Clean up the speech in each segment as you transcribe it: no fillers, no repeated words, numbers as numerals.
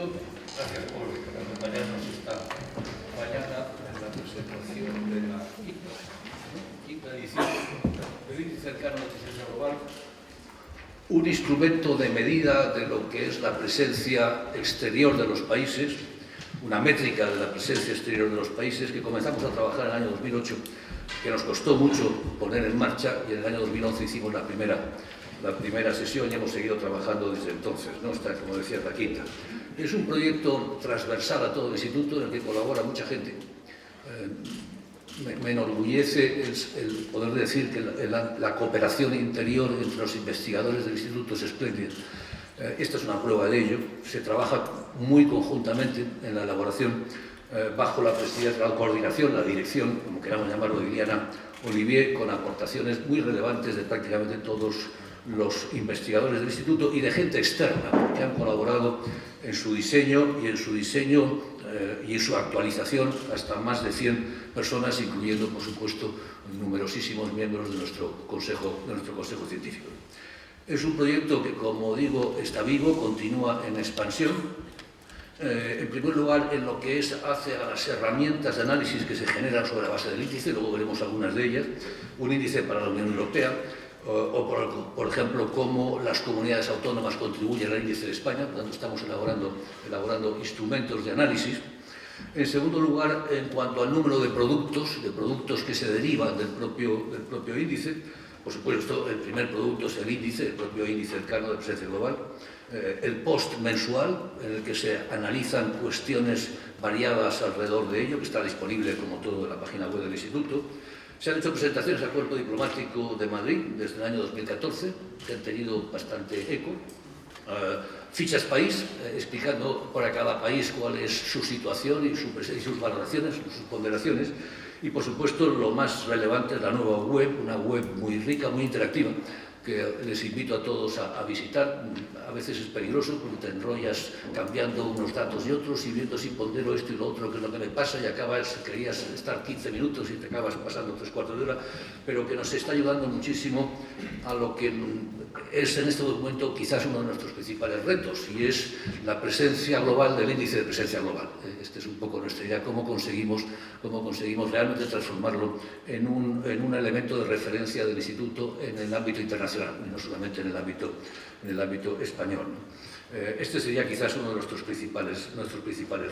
saludo. Gracias por acompañarnos esta mañana en la presentación de la quinta edición del Índice Cercano de Presencia Global, un instrumento de medida de lo que es la presencia exterior de los países, una métrica de la presencia exterior de los países que comenzamos a trabajar en el año 2008, que nos costó mucho poner en marcha, y en el año 2011 hicimos la primera sesión y hemos seguido trabajando desde entonces, ¿no? Hasta, como decía, la quinta. Es un proyecto transversal a todo el instituto en el que colabora mucha gente. Me enorgullece el poder decir que la cooperación interior entre los investigadores del instituto es espléndida. Esta es una prueba de ello. Se trabaja muy conjuntamente en la elaboración bajo la presidencia, la coordinación, la dirección, como queramos llamarlo, de Liliana Olivier, con aportaciones muy relevantes de prácticamente todos los investigadores del instituto y de gente externa que han colaborado en su diseño y en su actualización, hasta más de 100 personas, incluyendo, por supuesto, numerosísimos miembros de nuestro consejo científico. Es un proyecto que, como digo, está vivo, continúa en expansión. En primer lugar, en lo que hace a las herramientas de análisis que se generan sobre la base del índice, luego veremos algunas de ellas, un índice para la Unión Europea, o por ejemplo, cómo las comunidades autónomas contribuyen al índice de España. Por tanto, estamos elaborando instrumentos de análisis. En segundo lugar, en cuanto al número de productos que se derivan del propio índice, por supuesto, el primer producto es el propio índice cercano de presencia global. El post mensual, en el que se analizan cuestiones variadas alrededor de ello, que está disponible, como todo, en la página web del Instituto. Se han hecho presentaciones al Cuerpo Diplomático de Madrid desde el año 2014, que han tenido bastante eco. Fichas país, explicando para cada país cuál es su situación y sus valoraciones, sus ponderaciones. Y, por supuesto, lo más relevante es la nueva web, una web muy rica, muy interactiva, que les invito a todos a visitar. A veces es peligroso porque te enrollas cambiando unos datos y otros y viendo si pondero esto y lo otro, que es lo que me pasa, y querías estar 15 minutos y te acabas pasando 3/4 de hora, pero que nos está ayudando muchísimo a lo que es en este momento quizás uno de nuestros principales retos, y es la presencia global del índice de presencia global. Esta es un poco nuestra idea, cómo conseguimos realmente transformarlo en un elemento de referencia del Instituto en el ámbito internacional, y no solamente en el ámbito español, ¿no? Este sería quizás uno de nuestros principales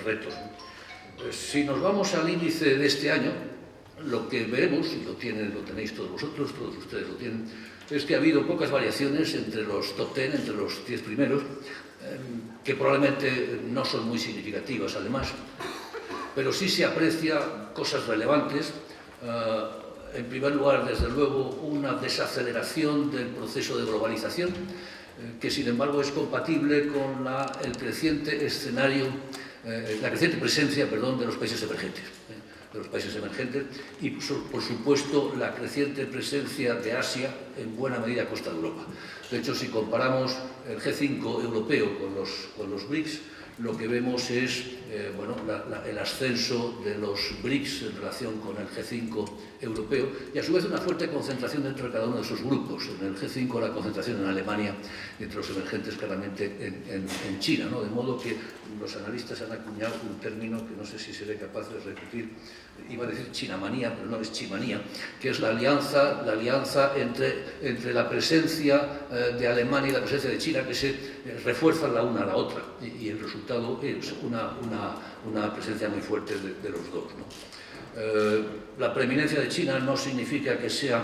retos, ¿no? Si nos vamos al índice de este año, lo que veremos, y lo tenéis todos vosotros, todos ustedes lo tienen, es que ha habido pocas variaciones entre los top 10, entre los 10 primeros, que probablemente no son muy significativas, además, pero sí se aprecia cosas relevantes. En primer lugar, desde luego, una desaceleración del proceso de globalización, que sin embargo es compatible con la creciente presencia de los países emergentes, y, por supuesto, la creciente presencia de Asia, en buena medida a costa de Europa. De hecho, si comparamos el G5 europeo con los BRICS, lo que vemos es el ascenso de los BRICS en relación con el G5 europeo, y a su vez una fuerte concentración dentro de cada uno de esos grupos. En el G5 la concentración en Alemania, y entre los emergentes claramente en China, ¿no? De modo que los analistas han acuñado un término que no sé si seré capaz de repetir, iba a decir chinamanía, pero no es chimanía, que es la alianza entre la presencia de Alemania y la presencia de China, que se refuerzan la una a la otra, y el resultado es una presencia muy fuerte de los dos, ¿no? La preeminencia de China no significa que sea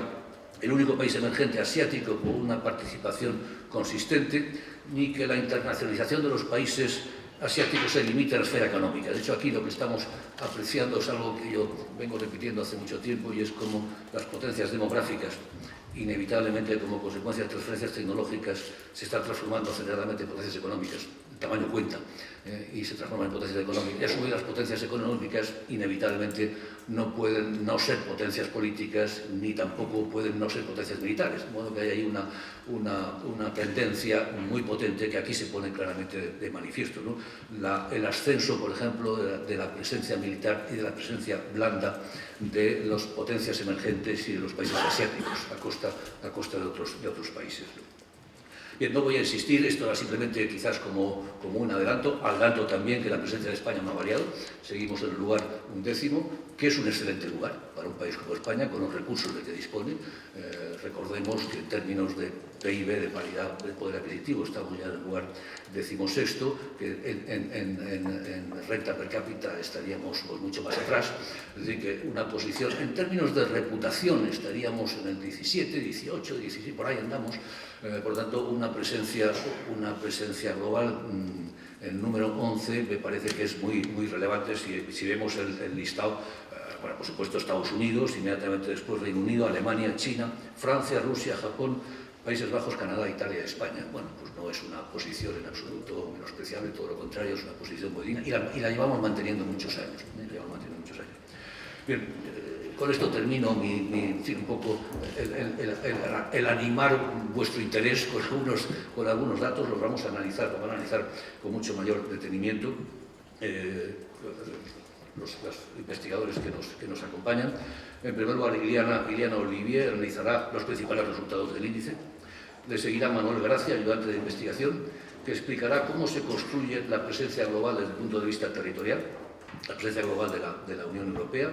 el único país emergente asiático con una participación consistente, ni que la internacionalización de los países asiáticos se limite a la esfera económica. De hecho, aquí lo que estamos apreciando es algo que yo vengo repitiendo hace mucho tiempo, y es cómo las potencias demográficas, inevitablemente como consecuencia de transferencias tecnológicas, se están transformando aceleradamente en potencias económicas. El tamaño cuenta, y se transforman en potencias económicas. Y a su vez, las potencias económicas inevitablemente no pueden no ser potencias políticas, ni tampoco pueden no ser potencias militares. De modo que hay ahí una tendencia muy potente que aquí se pone claramente de manifiesto, ¿no? El ascenso, por ejemplo, de la presencia militar y de la presencia blanda de las potencias emergentes y de los países asiáticos a costa de otros países, ¿no? Bien, no voy a insistir, esto era simplemente quizás como un adelanto también que la presencia de España no ha variado, seguimos en el lugar 11º, que es un excelente lugar para un país como España, con los recursos de que dispone. Recordemos que en términos de PIB, de paridad de poder adquisitivo, estamos ya en el lugar 16º, que en renta per cápita estaríamos pues, mucho más atrás, es decir, que una posición, en términos de reputación, estaríamos en el 17, 18, 16, por ahí andamos, por lo tanto, una presencia global, el número 11 me parece que es muy relevante si vemos el listado. Bueno, por supuesto Estados Unidos, inmediatamente después Reino Unido, Alemania, China, Francia, Rusia, Japón, Países Bajos, Canadá, Italia y España. Bueno, pues no es una posición en absoluto menospreciable, todo lo contrario, es una posición muy digna y la llevamos manteniendo muchos años. Bien, con esto termino un poco el animar vuestro interés con algunos datos, los vamos a analizar con mucho mayor detenimiento. Los investigadores que nos acompañan. En primer lugar, Iliana Olivier analizará los principales resultados del índice. Le seguirá Manuel Gracia, ayudante de investigación, que explicará cómo se construye la presencia global desde el punto de vista territorial, la presencia global de la Unión Europea.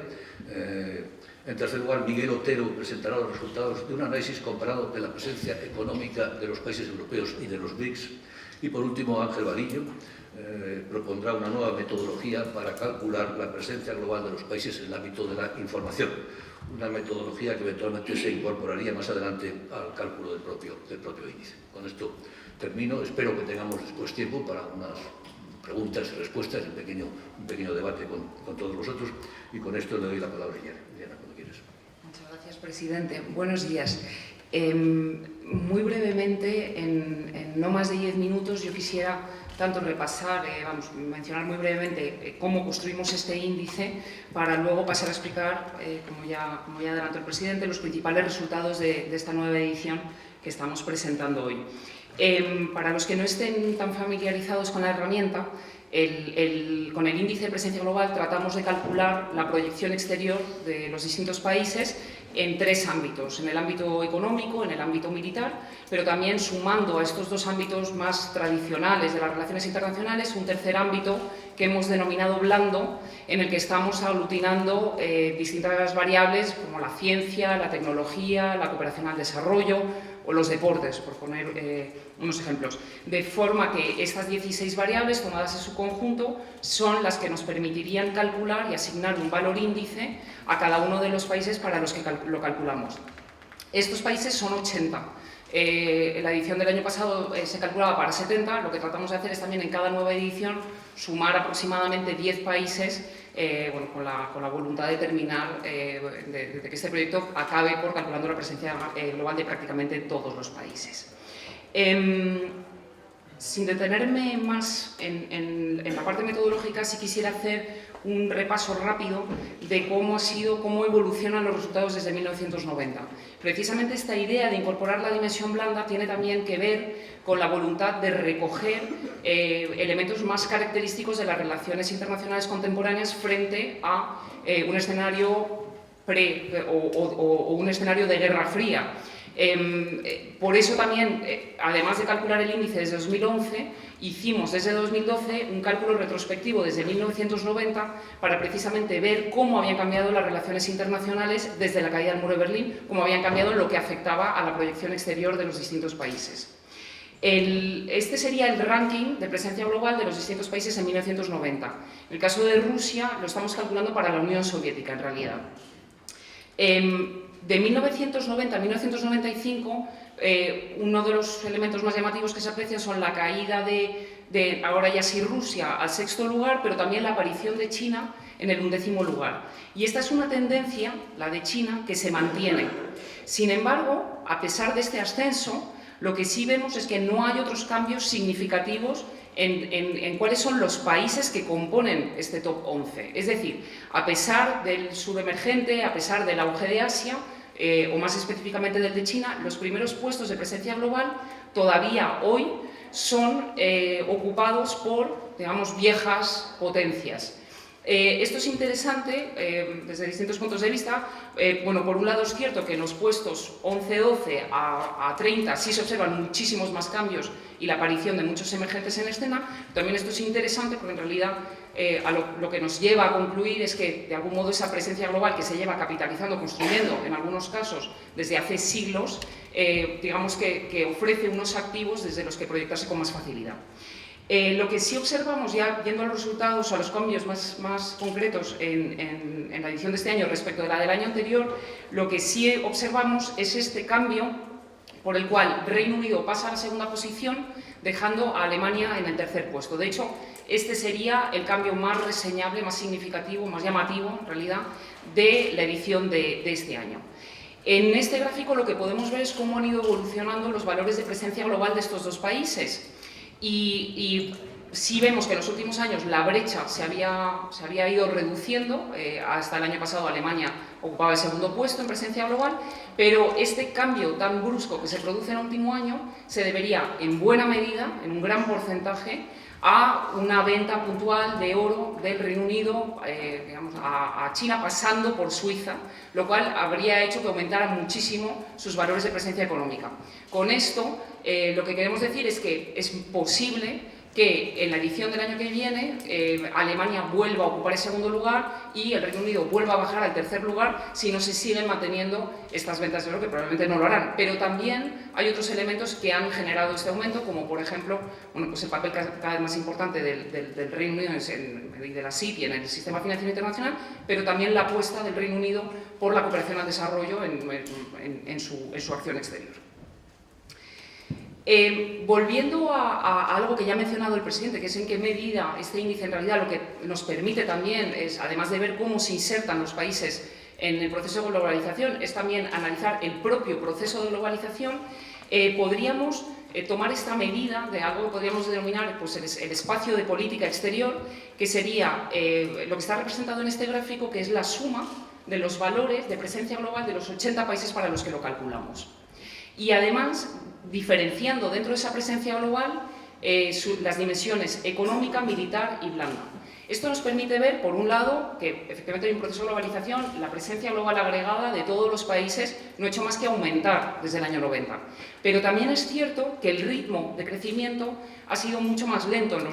En tercer lugar, Miguel Otero presentará los resultados de un análisis comparado de la presencia económica de los países europeos y de los BRICS. Y por último, Ángel Vadillo propondrá una nueva metodología para calcular la presencia global de los países en el ámbito de la información, una metodología que eventualmente se incorporaría más adelante al cálculo del propio índice. Con esto termino, espero que tengamos después tiempo para unas preguntas y respuestas, un pequeño debate con todos vosotros, y con esto le doy la palabra a Iliana, cuando quieres. Muchas gracias, presidente. Buenos días. Muy brevemente, en no más de 10 minutos, yo quisiera tanto repasar, mencionar muy brevemente cómo construimos este índice para luego pasar a explicar, como ya adelantó el presidente, los principales resultados de esta nueva edición que estamos presentando hoy. Para los que no estén tan familiarizados con la herramienta, con el índice de presencia global tratamos de calcular la proyección exterior de los distintos países en tres ámbitos, en el ámbito económico, en el ámbito militar, pero también sumando a estos dos ámbitos más tradicionales de las relaciones internacionales un tercer ámbito que hemos denominado blando, en el que estamos aglutinando distintas variables como la ciencia, la tecnología, la cooperación al desarrollo o los deportes, por poner unos ejemplos. De forma que estas 16 variables, tomadas en su conjunto, son las que nos permitirían calcular y asignar un valor índice a cada uno de los países para los que lo calculamos. Estos países son 80. En la edición del año pasado se calculaba para 70, lo que tratamos de hacer es también en cada nueva edición sumar aproximadamente 10 países con la voluntad de terminar, de que este proyecto acabe por calculando la presencia global de prácticamente todos los países. Sin detenerme más en la parte metodológica, sí quisiera hacer un repaso rápido de cómo evolucionan los resultados desde 1990. Precisamente esta idea de incorporar la dimensión blanda tiene también que ver con la voluntad de recoger elementos más característicos de las relaciones internacionales contemporáneas frente a un escenario o un escenario de Guerra Fría. Por eso también, además de calcular el índice desde 2011, hicimos desde 2012 un cálculo retrospectivo desde 1990 para precisamente ver cómo habían cambiado las relaciones internacionales desde la caída del muro de Berlín, cómo habían cambiado en lo que afectaba a la proyección exterior de los distintos países. Este sería el ranking de presencia global de los distintos países en 1990. En el caso de Rusia lo estamos calculando para la Unión Soviética, en realidad. De 1990 a 1995, uno de los elementos más llamativos que se aprecian son la caída de ahora ya sí Rusia al 6º lugar, pero también la aparición de China en el 11º lugar. Y esta es una tendencia, la de China, que se mantiene. Sin embargo, a pesar de este ascenso, lo que sí vemos es que no hay otros cambios significativos en cuáles son los países que componen este top 11. Es decir, a pesar del subemergente, a pesar del auge de Asia, o más específicamente del de China, los primeros puestos de presencia global todavía hoy son ocupados por, digamos, viejas potencias. Esto es interesante desde distintos puntos de vista. Bueno, por un lado es cierto que en los puestos 11-12 a 30 sí se observan muchísimos más cambios y la aparición de muchos emergentes en escena. También esto es interesante porque en realidad lo que nos lleva a concluir es que de algún modo esa presencia global que se lleva capitalizando, construyendo en algunos casos desde hace siglos, digamos que ofrece unos activos desde los que proyectarse con más facilidad. Lo que sí observamos, ya viendo los resultados o los cambios más concretos en la edición de este año respecto de la del año anterior, lo que sí observamos es este cambio por el cual Reino Unido pasa a la segunda posición, dejando a Alemania en el tercer puesto. De hecho, este sería el cambio más reseñable, más significativo, más llamativo, en realidad, de la edición de este año. En este gráfico lo que podemos ver es cómo han ido evolucionando los valores de presencia global de estos dos países. Y sí vemos que en los últimos años la brecha se había ido reduciendo. Hasta el año pasado Alemania ocupaba el segundo puesto en presencia global, pero este cambio tan brusco que se produce en el último año se debería en buena medida, en un gran porcentaje, a una venta puntual de oro del Reino Unido digamos, a China, pasando por Suiza, lo cual habría hecho que aumentaran muchísimo sus valores de presencia económica. Con esto, lo que queremos decir es que es posible que en la edición del año que viene Alemania vuelva a ocupar el segundo lugar y el Reino Unido vuelva a bajar al tercer lugar si no se siguen manteniendo estas ventas de oro, que probablemente no lo harán. Pero también hay otros elementos que han generado este aumento, como por ejemplo bueno, pues el papel cada vez más importante del Reino Unido y de la City en el sistema financiero internacional, pero también la apuesta del Reino Unido por la cooperación al desarrollo en su acción exterior. Volviendo a algo que ya ha mencionado el presidente, que es en qué medida este índice en realidad lo que nos permite también es, además de ver cómo se insertan los países en el proceso de globalización, es también analizar el propio proceso de globalización. Podríamos tomar esta medida de algo que podríamos denominar pues, el espacio de política exterior, que sería lo que está representado en este gráfico, que es la suma de los valores de presencia global de los 80 países para los que lo calculamos. Y además, diferenciando dentro de esa presencia global las dimensiones económica, militar y blanda. Esto nos permite ver, por un lado, que efectivamente hay un proceso de globalización, la presencia global agregada de todos los países no ha hecho más que aumentar desde el año 90. Pero también es cierto que el ritmo de crecimiento ha sido mucho más lento en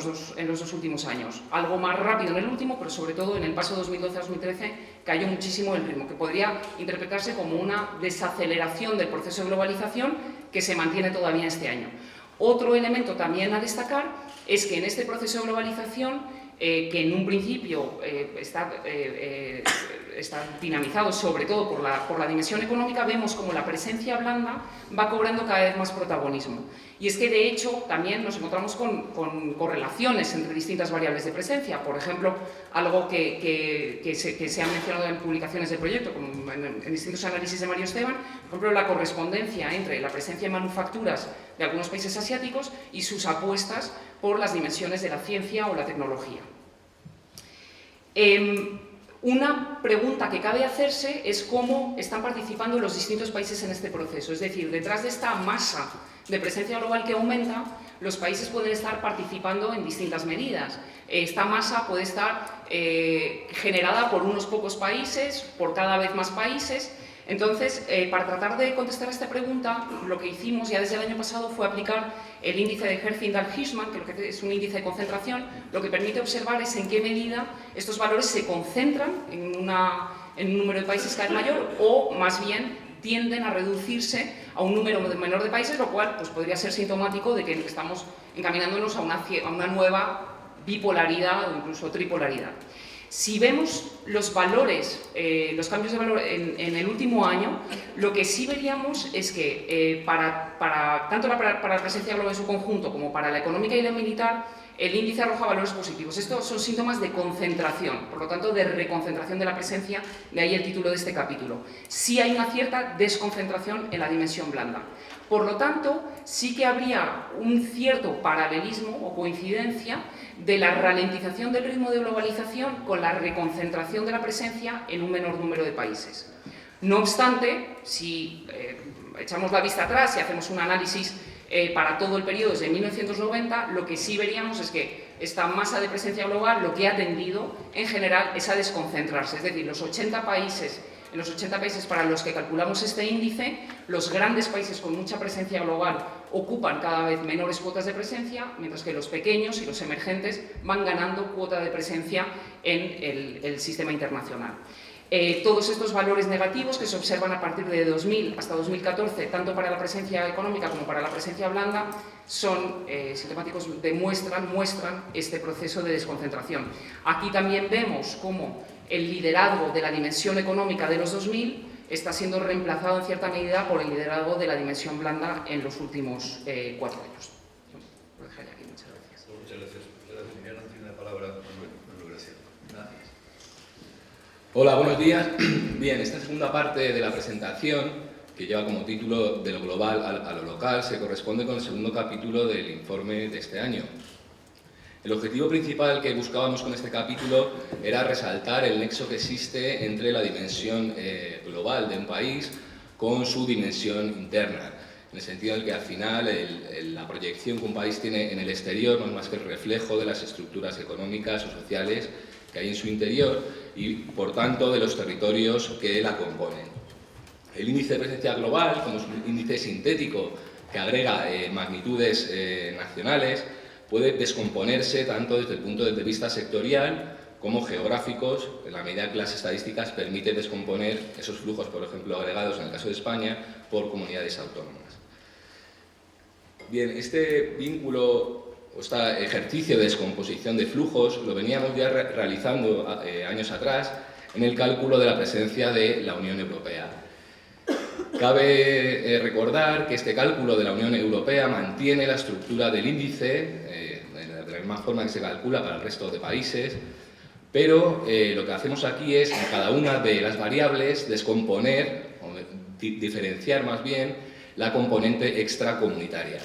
los dos últimos años. Algo más rápido en el último, pero sobre todo en el paso 2012-2013 cayó muchísimo el ritmo, que podría interpretarse como una desaceleración del proceso de globalización que se mantiene todavía este año. Otro elemento también a destacar es que en este proceso de globalización que en un principio está dinamizado sobre todo por la dimensión económica, vemos como la presencia blanda va cobrando cada vez más protagonismo. Y es que, de hecho, también nos encontramos con correlaciones entre distintas variables de presencia. Por ejemplo, algo que se ha mencionado en publicaciones del proyecto, como en distintos análisis de Mario Esteban, por ejemplo, la correspondencia entre la presencia en manufacturas de algunos países asiáticos y sus apuestas por las dimensiones de la ciencia o la tecnología. Una pregunta que cabe hacerse es cómo están participando los distintos países en este proceso. Es decir, detrás de esta masa de presencia global que aumenta, los países pueden estar participando en distintas medidas. Esta masa puede estar generada por unos pocos países, por cada vez más países. Entonces, para tratar de contestar a esta pregunta, lo que hicimos ya desde el año pasado fue aplicar el índice de Herfindahl-Hirschman, que es un índice de concentración. Lo que permite observar es en qué medida estos valores se concentran en un número de países cada vez mayor o, más bien, tienden a reducirse a un número menor de países, lo cual pues, podría ser sintomático de que estamos encaminándonos a una nueva bipolaridad o incluso tripolaridad. Si vemos los valores, los cambios de valor en el último año, lo que sí veríamos es que tanto para la presencia global en su conjunto como para la económica y la militar, el índice arroja valores positivos. Estos son síntomas de concentración, por lo tanto de reconcentración de la presencia, de ahí el título de este capítulo. Sí hay una cierta desconcentración en la dimensión blanda. Por lo tanto, sí que habría un cierto paralelismo o coincidencia de la ralentización del ritmo de globalización con la reconcentración de la presencia en un menor número de países. No obstante, si echamos la vista atrás y hacemos un análisis para todo el periodo desde 1990, lo que sí veríamos es que esta masa de presencia global lo que ha tendido en general es a desconcentrarse, es decir, en los 80 países para los que calculamos este índice, los grandes países con mucha presencia global ocupan cada vez menores cuotas de presencia, mientras que los pequeños y los emergentes van ganando cuota de presencia en el sistema internacional. Todos estos valores negativos que se observan a partir de 2000 hasta 2014, tanto para la presencia económica como para la presencia blanda, son sintomáticos, muestran este proceso de desconcentración. Aquí también vemos cómo el liderazgo de la dimensión económica de los 2000 está siendo reemplazado en cierta medida por el liderazgo de la dimensión blanda en los últimos 4 años. Lo dejaré aquí. Muchas gracias. Muchas gracias. Miguel, tiene la palabra Manuel Gracia. Gracias. Hola, buenos días. Bien, esta segunda parte de la presentación, que lleva como título de lo global a lo local, se corresponde con el segundo capítulo del informe de este año. El objetivo principal que buscábamos con este capítulo era resaltar el nexo que existe entre la dimensión global de un país con su dimensión interna, en el sentido en el que al final la proyección que un país tiene en el exterior no es más que el reflejo de las estructuras económicas o sociales que hay en su interior y, por tanto, de los territorios que la componen. El índice de presencia global, como es un índice sintético que agrega magnitudes nacionales, puede descomponerse tanto desde el punto de vista sectorial como geográficos, en la medida que las estadísticas permiten descomponer esos flujos, por ejemplo, agregados en el caso de España, por comunidades autónomas. Bien, este vínculo o este ejercicio de descomposición de flujos lo veníamos ya realizando años atrás en el cálculo de la presencia de la Unión Europea. Cabe recordar que este cálculo de la Unión Europea mantiene la estructura del índice de la misma forma que se calcula para el resto de países, pero lo que hacemos aquí es en cada una de las variables descomponer o diferenciar más bien la componente extracomunitaria.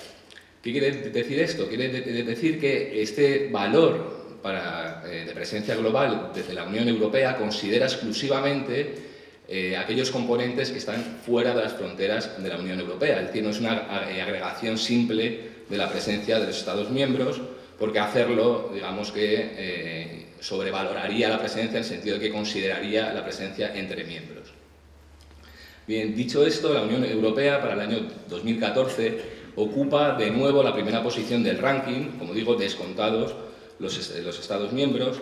¿Qué quiere decir esto? Quiere decir que este valor de presencia global desde la Unión Europea considera exclusivamente aquellos componentes que están fuera de las fronteras de la Unión Europea. Es decir, no es una agregación simple de la presencia de los Estados miembros, porque hacerlo, digamos que sobrevaloraría la presencia en el sentido de que consideraría la presencia entre miembros. Bien, dicho esto, la Unión Europea para el año 2014 ocupa de nuevo la primera posición del ranking, como digo, descontados los Estados miembros,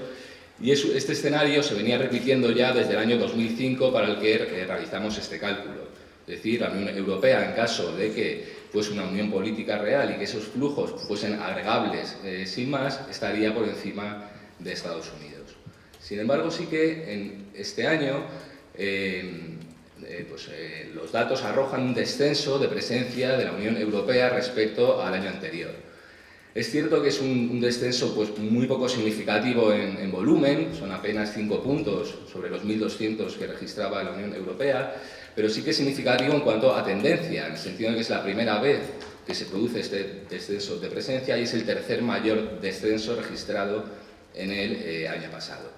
y este escenario se venía repitiendo ya desde el año 2005 para el que realizamos este cálculo. Es decir, la Unión Europea, en caso de que fuese una unión política real y que esos flujos fuesen agregables sin más, estaría por encima de Estados Unidos. Sin embargo, sí que en este año los datos arrojan un descenso de presencia de la Unión Europea respecto al año anterior. Es cierto que es un descenso pues, muy poco significativo en volumen, son apenas 5 puntos sobre los 1.200 que registraba la Unión Europea, pero sí que es significativo en cuanto a tendencia, en el sentido de que es la primera vez que se produce este descenso de presencia y es el tercer mayor descenso registrado en el año pasado.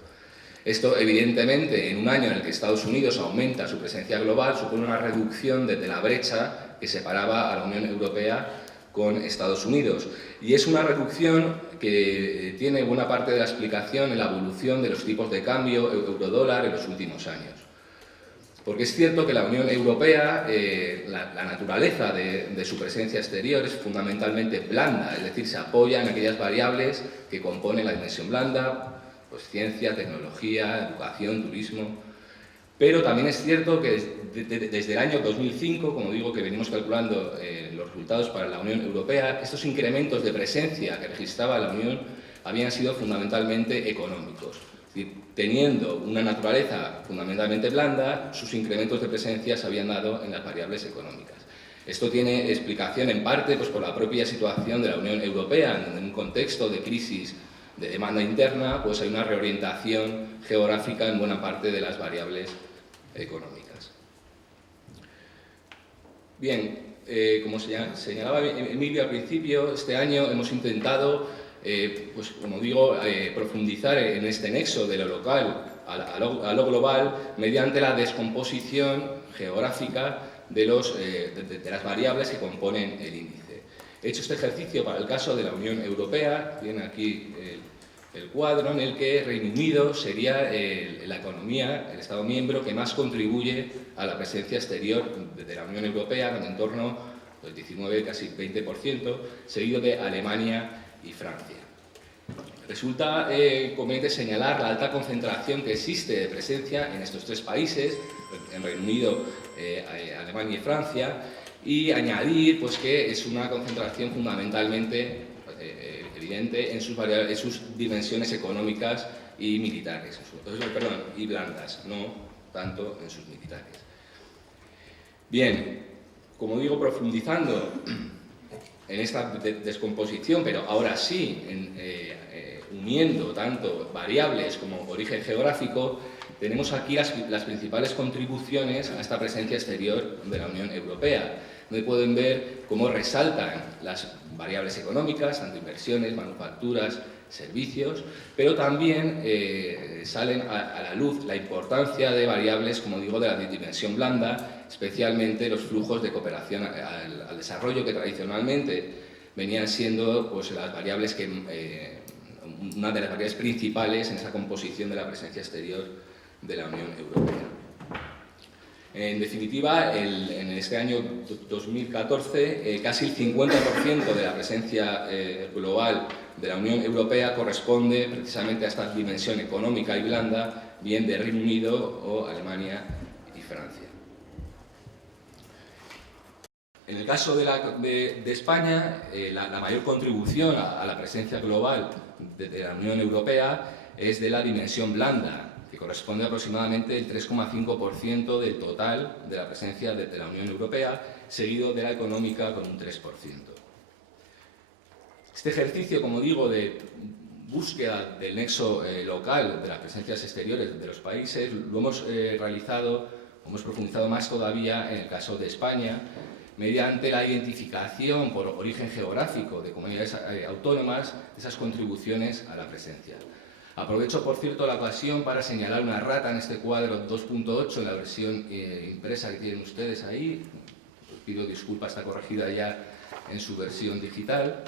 Esto, evidentemente, en un año en el que Estados Unidos aumenta su presencia global, supone una reducción de la brecha que separaba a la Unión Europea con Estados Unidos. Y es una reducción que tiene buena parte de la explicación en la evolución de los tipos de cambio euro-dólar en los últimos años. Porque es cierto que la Unión Europea, la naturaleza de su presencia exterior es fundamentalmente blanda, es decir, se apoya en aquellas variables que componen la dimensión blanda, pues ciencia, tecnología, educación, turismo. Pero también es cierto que desde el año 2005, como digo, que venimos calculando los resultados para la Unión Europea, estos incrementos de presencia que registraba la Unión habían sido fundamentalmente económicos. Es decir, teniendo una naturaleza fundamentalmente blanda, sus incrementos de presencia se habían dado en las variables económicas. Esto tiene explicación en parte pues, por la propia situación de la Unión Europea, en un contexto de crisis de demanda interna, pues hay una reorientación geográfica en buena parte de las variables económicas. Bien, como señalaba Emilio al principio, este año hemos intentado, pues como digo, profundizar en este nexo de lo local a lo global mediante la descomposición geográfica de las variables que componen el índice. He hecho este ejercicio para el caso de la Unión Europea, tiene aquí el cuadro en el que Reino Unido sería la economía, el Estado miembro que más contribuye a la presencia exterior de la Unión Europea, con en torno al 19, casi 20%, seguido de Alemania y Francia. Resulta conveniente señalar la alta concentración que existe de presencia en estos tres países, en Reino Unido, Alemania y Francia, y añadir pues, que es una concentración fundamentalmente evidente en sus dimensiones económicas y militares, y blandas, no tanto en sus militares. Bien, como digo, profundizando en esta descomposición, pero ahora sí, uniendo tanto variables como origen geográfico, tenemos aquí las principales contribuciones a esta presencia exterior de la Unión Europea, donde pueden ver cómo resaltan las variables económicas, tanto inversiones, manufacturas, servicios, pero también salen a la luz la importancia de variables, como digo, de la dimensión blanda, especialmente los flujos de cooperación al desarrollo que tradicionalmente venían siendo pues, las variables una de las variables principales en esa composición de la presencia exterior de la Unión Europea. En definitiva, en este año 2014, casi el 50% de la presencia global de la Unión Europea corresponde precisamente a esta dimensión económica y blanda, bien de Reino Unido o Alemania y Francia. En el caso de España, la mayor contribución a la presencia global de la Unión Europea es de la dimensión blanda, que corresponde aproximadamente el 3,5% del total de la presencia de la Unión Europea, seguido de la económica con un 3%. Este ejercicio, como digo, de búsqueda del nexo local de las presencias exteriores de los países, lo hemos realizado, hemos profundizado más todavía en el caso de España, mediante la identificación por origen geográfico de comunidades autónomas de esas contribuciones a la presencia. Aprovecho, por cierto, la ocasión para señalar una errata en este cuadro 2.8, en la versión impresa que tienen ustedes ahí. Pido disculpas, está corregida ya en su versión digital.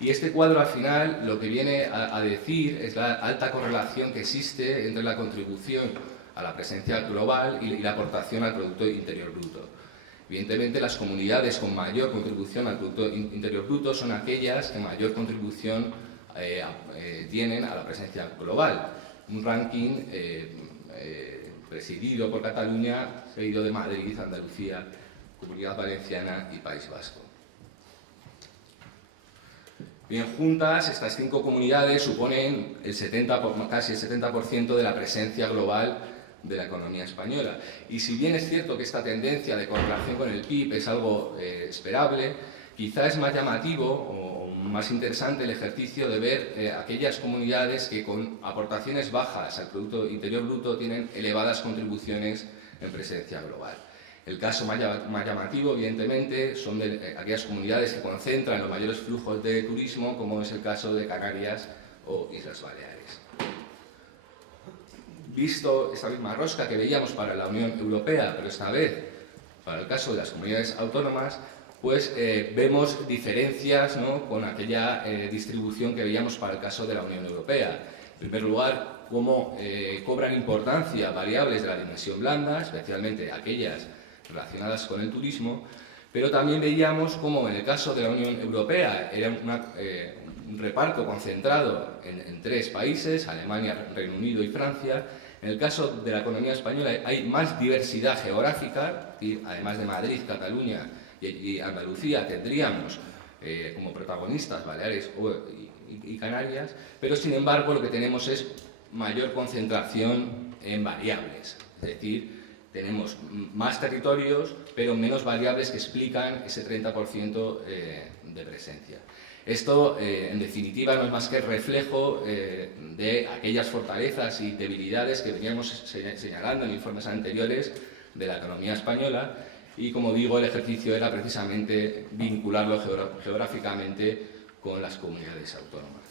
Y este cuadro, al final, lo que viene a decir es la alta correlación que existe entre la contribución a la presencia global y la aportación al Producto Interior Bruto. Evidentemente, las comunidades con mayor contribución al Producto Interior Bruto son aquellas que mayor contribución tienen a la presencia global. Un ranking presidido por Cataluña, seguido de Madrid, Andalucía, Comunidad Valenciana y País Vasco. Bien, juntas, estas 5 comunidades suponen casi el 70% de la presencia global de la economía española. Y si bien es cierto que esta tendencia de correlación con el PIB es algo esperable, quizá es más llamativo o más interesante el ejercicio de ver aquellas comunidades que con aportaciones bajas al Producto Interior Bruto tienen elevadas contribuciones en presencia global. El caso más llamativo, evidentemente, son de aquellas comunidades que concentran los mayores flujos de turismo, como es el caso de Canarias o Islas Baleares. Visto esta misma rosca que veíamos para la Unión Europea, pero esta vez para el caso de las comunidades autónomas, pues vemos diferencias, ¿no?, con aquella distribución que veíamos para el caso de la Unión Europea. En primer lugar, cómo cobran importancia variables de la dimensión blanda, especialmente aquellas relacionadas con el turismo, pero también veíamos cómo en el caso de la Unión Europea era un reparto concentrado en 3 países, Alemania, Reino Unido y Francia. En el caso de la economía española hay más diversidad geográfica, y además de Madrid, Cataluña y Andalucía tendríamos como protagonistas Baleares y Canarias, pero sin embargo lo que tenemos es mayor concentración en variables, es decir, tenemos más territorios pero menos variables que explican ese 30% de presencia. Esto, en definitiva, no es más que el reflejo de aquellas fortalezas y debilidades que veníamos señalando en informes anteriores de la economía española. Y, como digo, el ejercicio era precisamente vincularlo geográficamente con las comunidades autónomas.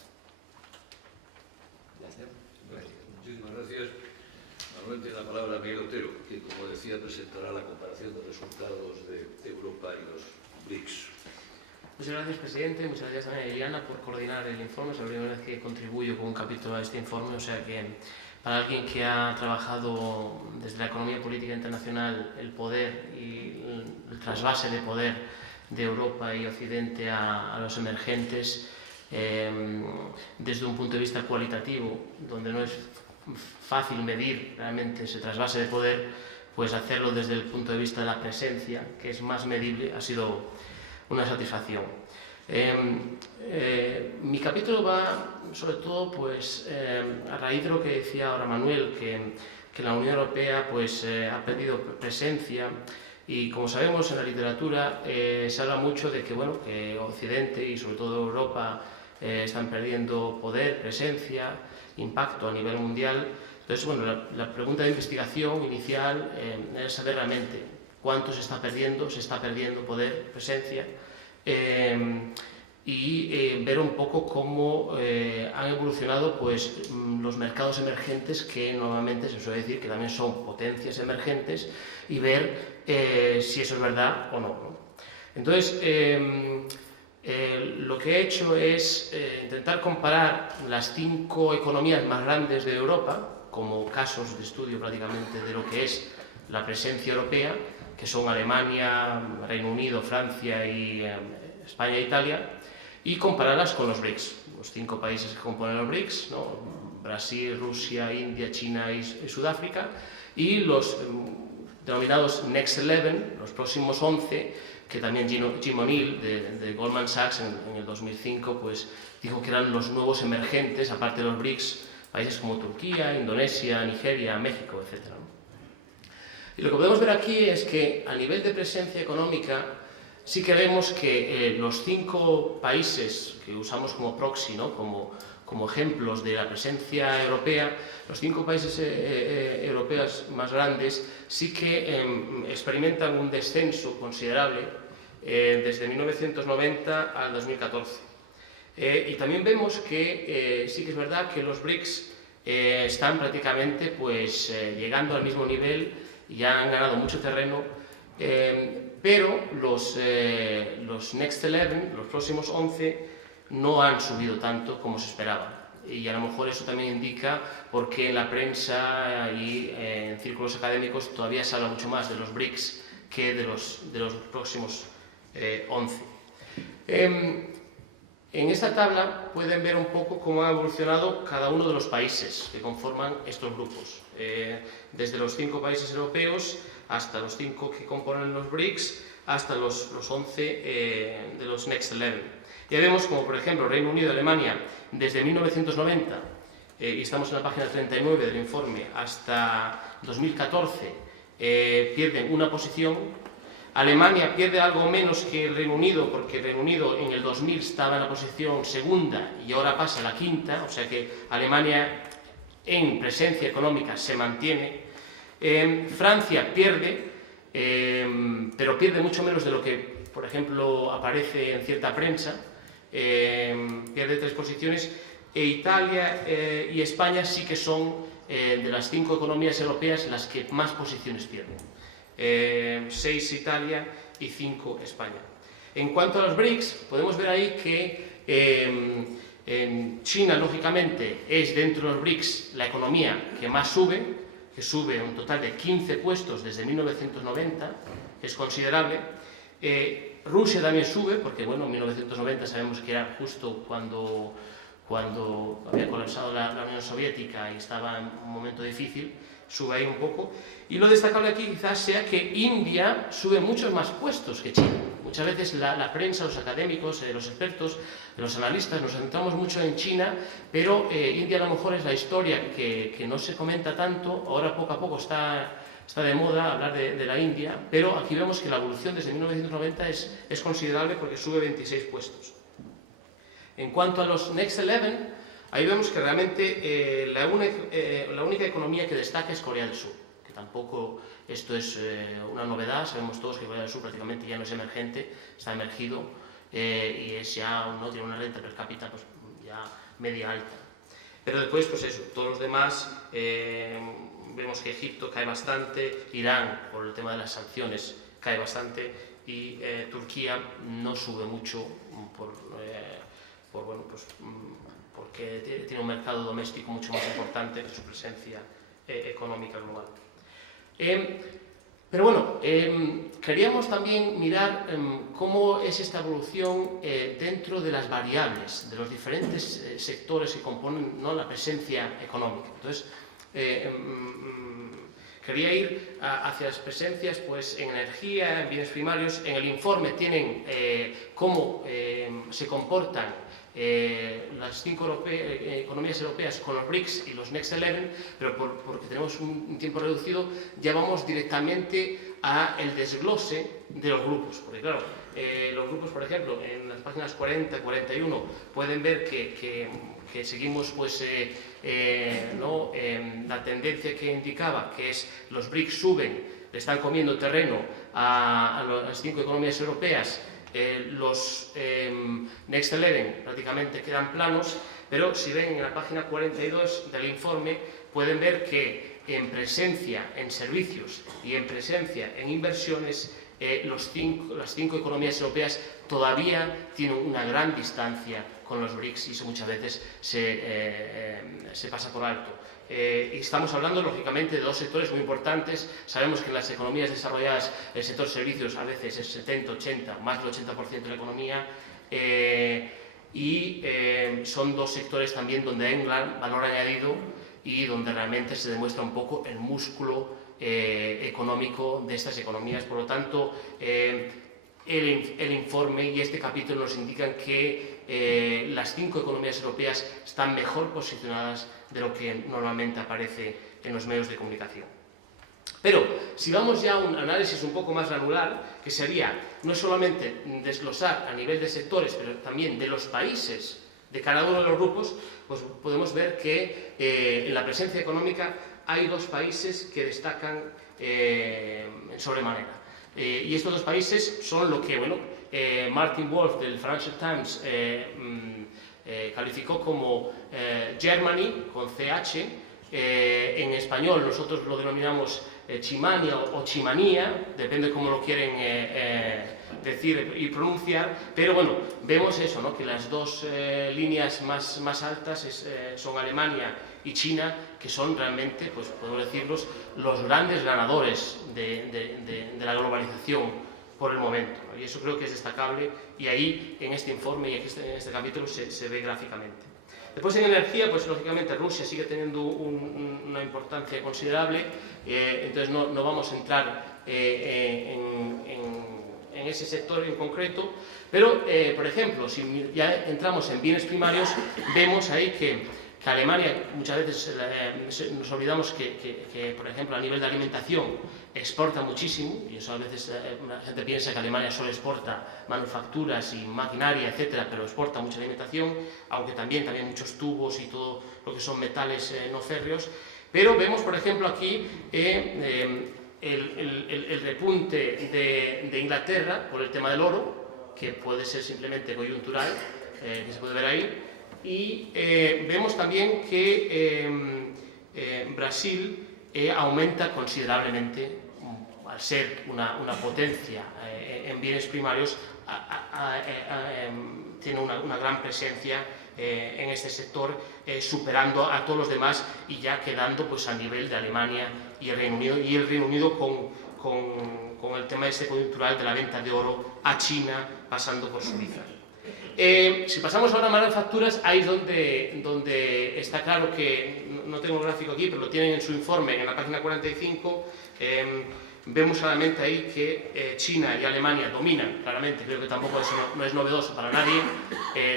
Gracias. Muchísimas gracias. Manuel tiene la palabra Miguel Otero, que, como decía, presentará la comparación de resultados de Europa y los BRICS. Muchas gracias, presidente. Muchas gracias también a Eliana por coordinar el informe. Es la primera vez que contribuyo con un capítulo a este informe, o sea que para alguien que ha trabajado desde la economía política internacional el poder y el trasvase de poder de Europa y Occidente a los emergentes, desde un punto de vista cualitativo, donde no es fácil medir realmente ese trasvase de poder, pues hacerlo desde el punto de vista de la presencia, que es más medible, ha sido una satisfacción. Mi capítulo va sobre todo pues, a raíz de lo que decía ahora Manuel, que la Unión Europea pues, ha perdido presencia, y como sabemos en la literatura se habla mucho de que, bueno, que Occidente y sobre todo Europa están perdiendo poder, presencia, impacto a nivel mundial. Entonces, bueno, la pregunta de investigación inicial es saber realmente cuánto se está perdiendo poder, presencia, y ver un poco cómo han evolucionado pues, los mercados emergentes, que normalmente se suele decir que también son potencias emergentes, y ver si eso es verdad o no, ¿no? Entonces, lo que he hecho es intentar comparar las 5 economías más grandes de Europa, como casos de estudio prácticamente de lo que es la presencia europea, que son Alemania, Reino Unido, Francia y España e Italia, y compararlas con los BRICS, los 5 países que componen los BRICS, ¿no? Brasil, Rusia, India, China y Sudáfrica, y los denominados Next 11, los próximos 11, que también Jim O'Neill de Goldman Sachs en el 2005 pues, dijo que eran los nuevos emergentes, aparte de los BRICS, países como Turquía, Indonesia, Nigeria, México, etc. Y lo que podemos ver aquí es que a nivel de presencia económica sí que vemos que los 5 países que usamos como proxy, ¿no? como ejemplos de la presencia europea, los 5 países europeos más grandes sí que experimentan un descenso considerable desde 1990 al 2014. Y también vemos que sí que es verdad que los BRICS están prácticamente pues, llegando al mismo nivel y ya han ganado mucho terreno, pero los Next 11, los próximos 11, no han subido tanto como se esperaba. Y a lo mejor eso también indica por qué en la prensa y en círculos académicos todavía se habla mucho más de los BRICS que de los próximos 11. En esta tabla pueden ver un poco cómo ha evolucionado cada uno de los países que conforman estos grupos. Desde los 5 países europeos hasta los 5 que componen los BRICS, hasta los 11 de los Next 11. Ya vemos como, por ejemplo, Reino Unido y Alemania, desde 1990, y estamos en la página 39 del informe, hasta 2014, pierden una posición. Alemania pierde algo menos que el Reino Unido, porque el Reino Unido en el 2000 estaba en la posición segunda y ahora pasa a la quinta, o sea que Alemania en presencia económica se mantiene. Francia pierde, pero pierde mucho menos de lo que, por ejemplo, aparece en cierta prensa. Pierde 3 posiciones, e Italia y España sí que son de las 5 economías europeas las que más posiciones pierden. 6 Italia y 5 España. En cuanto a los BRICS, podemos ver ahí que China, lógicamente, es dentro de los BRICS la economía que más sube, que sube un total de 15 puestos desde 1990, es considerable. Rusia también sube, porque bueno, en 1990 sabemos que era justo cuando había colapsado la Unión Soviética y estaba en un momento difícil, sube ahí un poco. Y lo destacable aquí quizás sea que India sube muchos más puestos que China. Muchas veces la prensa, los académicos, los expertos, los analistas nos centramos mucho en China, pero India a lo mejor es la historia que no se comenta tanto. Ahora poco a poco está de moda hablar de la India, pero aquí vemos que la evolución desde 1990 es considerable porque sube 26 puestos. En cuanto a los Next 11, ahí vemos que realmente la única economía que destaca es Corea del Sur, que tampoco esto es una novedad. Sabemos todos que Corea del Sur prácticamente ya no es emergente, está emergido y es ya, no tiene una renta per cápita pues, ya media alta. Pero después, pues eso, todos los demás, vemos que Egipto cae bastante, Irán, por el tema de las sanciones, cae bastante, y Turquía no sube mucho porque tiene un mercado doméstico mucho más importante que su presencia económica global. Pero bueno, queríamos también mirar cómo es esta evolución dentro de las variables, de los diferentes sectores que componen, ¿no?, la presencia económica. Entonces, quería ir hacia las presencias pues, en energía, en bienes primarios. En el informe tienen cómo se comportan las 5 economías europeas con los BRICS y los Next 11, pero porque tenemos un tiempo reducido, ya vamos directamente al desglose de los grupos. Porque claro, los grupos, por ejemplo, en las páginas 40 y 41 pueden ver que seguimos pues, la tendencia que indicaba, que es los BRICS suben, le están comiendo terreno a las 5 economías europeas. Los Next 11 prácticamente quedan planos, pero si ven en la página 42 del informe pueden ver que en presencia en servicios y en presencia en inversiones las 5 economías europeas todavía tienen una gran distancia con los BRICS y eso muchas veces se pasa por alto. Y estamos hablando, lógicamente, de 2 sectores muy importantes. Sabemos que en las economías desarrolladas el sector servicios a veces es 70-80, más del 80% de la economía, y son 2 sectores también donde hay un gran valor añadido y donde realmente se demuestra un poco el músculo económico de estas economías. Por lo tanto, el informe y este capítulo nos indican que las 5 economías europeas están mejor posicionadas de lo que normalmente aparece en los medios de comunicación. Pero si vamos ya a un análisis un poco más granular, que sería no solamente desglosar a nivel de sectores, pero también de los países de cada uno de los grupos, pues podemos ver que en la presencia económica hay 2 países que destacan en sobremanera. Y estos 2 países son lo que Martin Wolf del Financial Times calificó como Germany, con CH. En español nosotros lo denominamos Chimania o Chimanía, depende cómo lo quieren decir y pronunciar, pero bueno, vemos eso, ¿no?, que las 2 líneas más altas son Alemania y China, que son realmente, pues podemos decirlos, los grandes ganadores de la globalización por el momento, ¿no? Y eso creo que es destacable y ahí en este informe y aquí en este capítulo se ve gráficamente. Después en energía, pues lógicamente Rusia sigue teniendo una importancia considerable, entonces no vamos a entrar en ese sector en concreto, pero por ejemplo, si ya entramos en bienes primarios, vemos ahí que Alemania, muchas veces nos olvidamos que, por ejemplo, a nivel de alimentación exporta muchísimo, y eso a veces la gente piensa que Alemania solo exporta manufacturas y maquinaria, etcétera, pero exporta mucha alimentación, aunque también muchos tubos y todo lo que son metales no férreos. Pero vemos, por ejemplo, aquí el repunte de Inglaterra por el tema del oro, que puede ser simplemente coyuntural, que se puede ver ahí. Y vemos también que Brasil aumenta considerablemente, al ser una potencia en bienes primarios, tiene una gran presencia en este sector, superando a todos los demás y ya quedando pues, a nivel de Alemania y el Reino Unido, y el Reino Unido con el tema este coyuntural de la venta de oro a China, pasando por Suiza. Si pasamos ahora a manufacturas, ahí es donde está claro que, no tengo el gráfico aquí, pero lo tienen en su informe, en la página 45, vemos claramente ahí que China y Alemania dominan, claramente, creo que tampoco eso no es novedoso para nadie,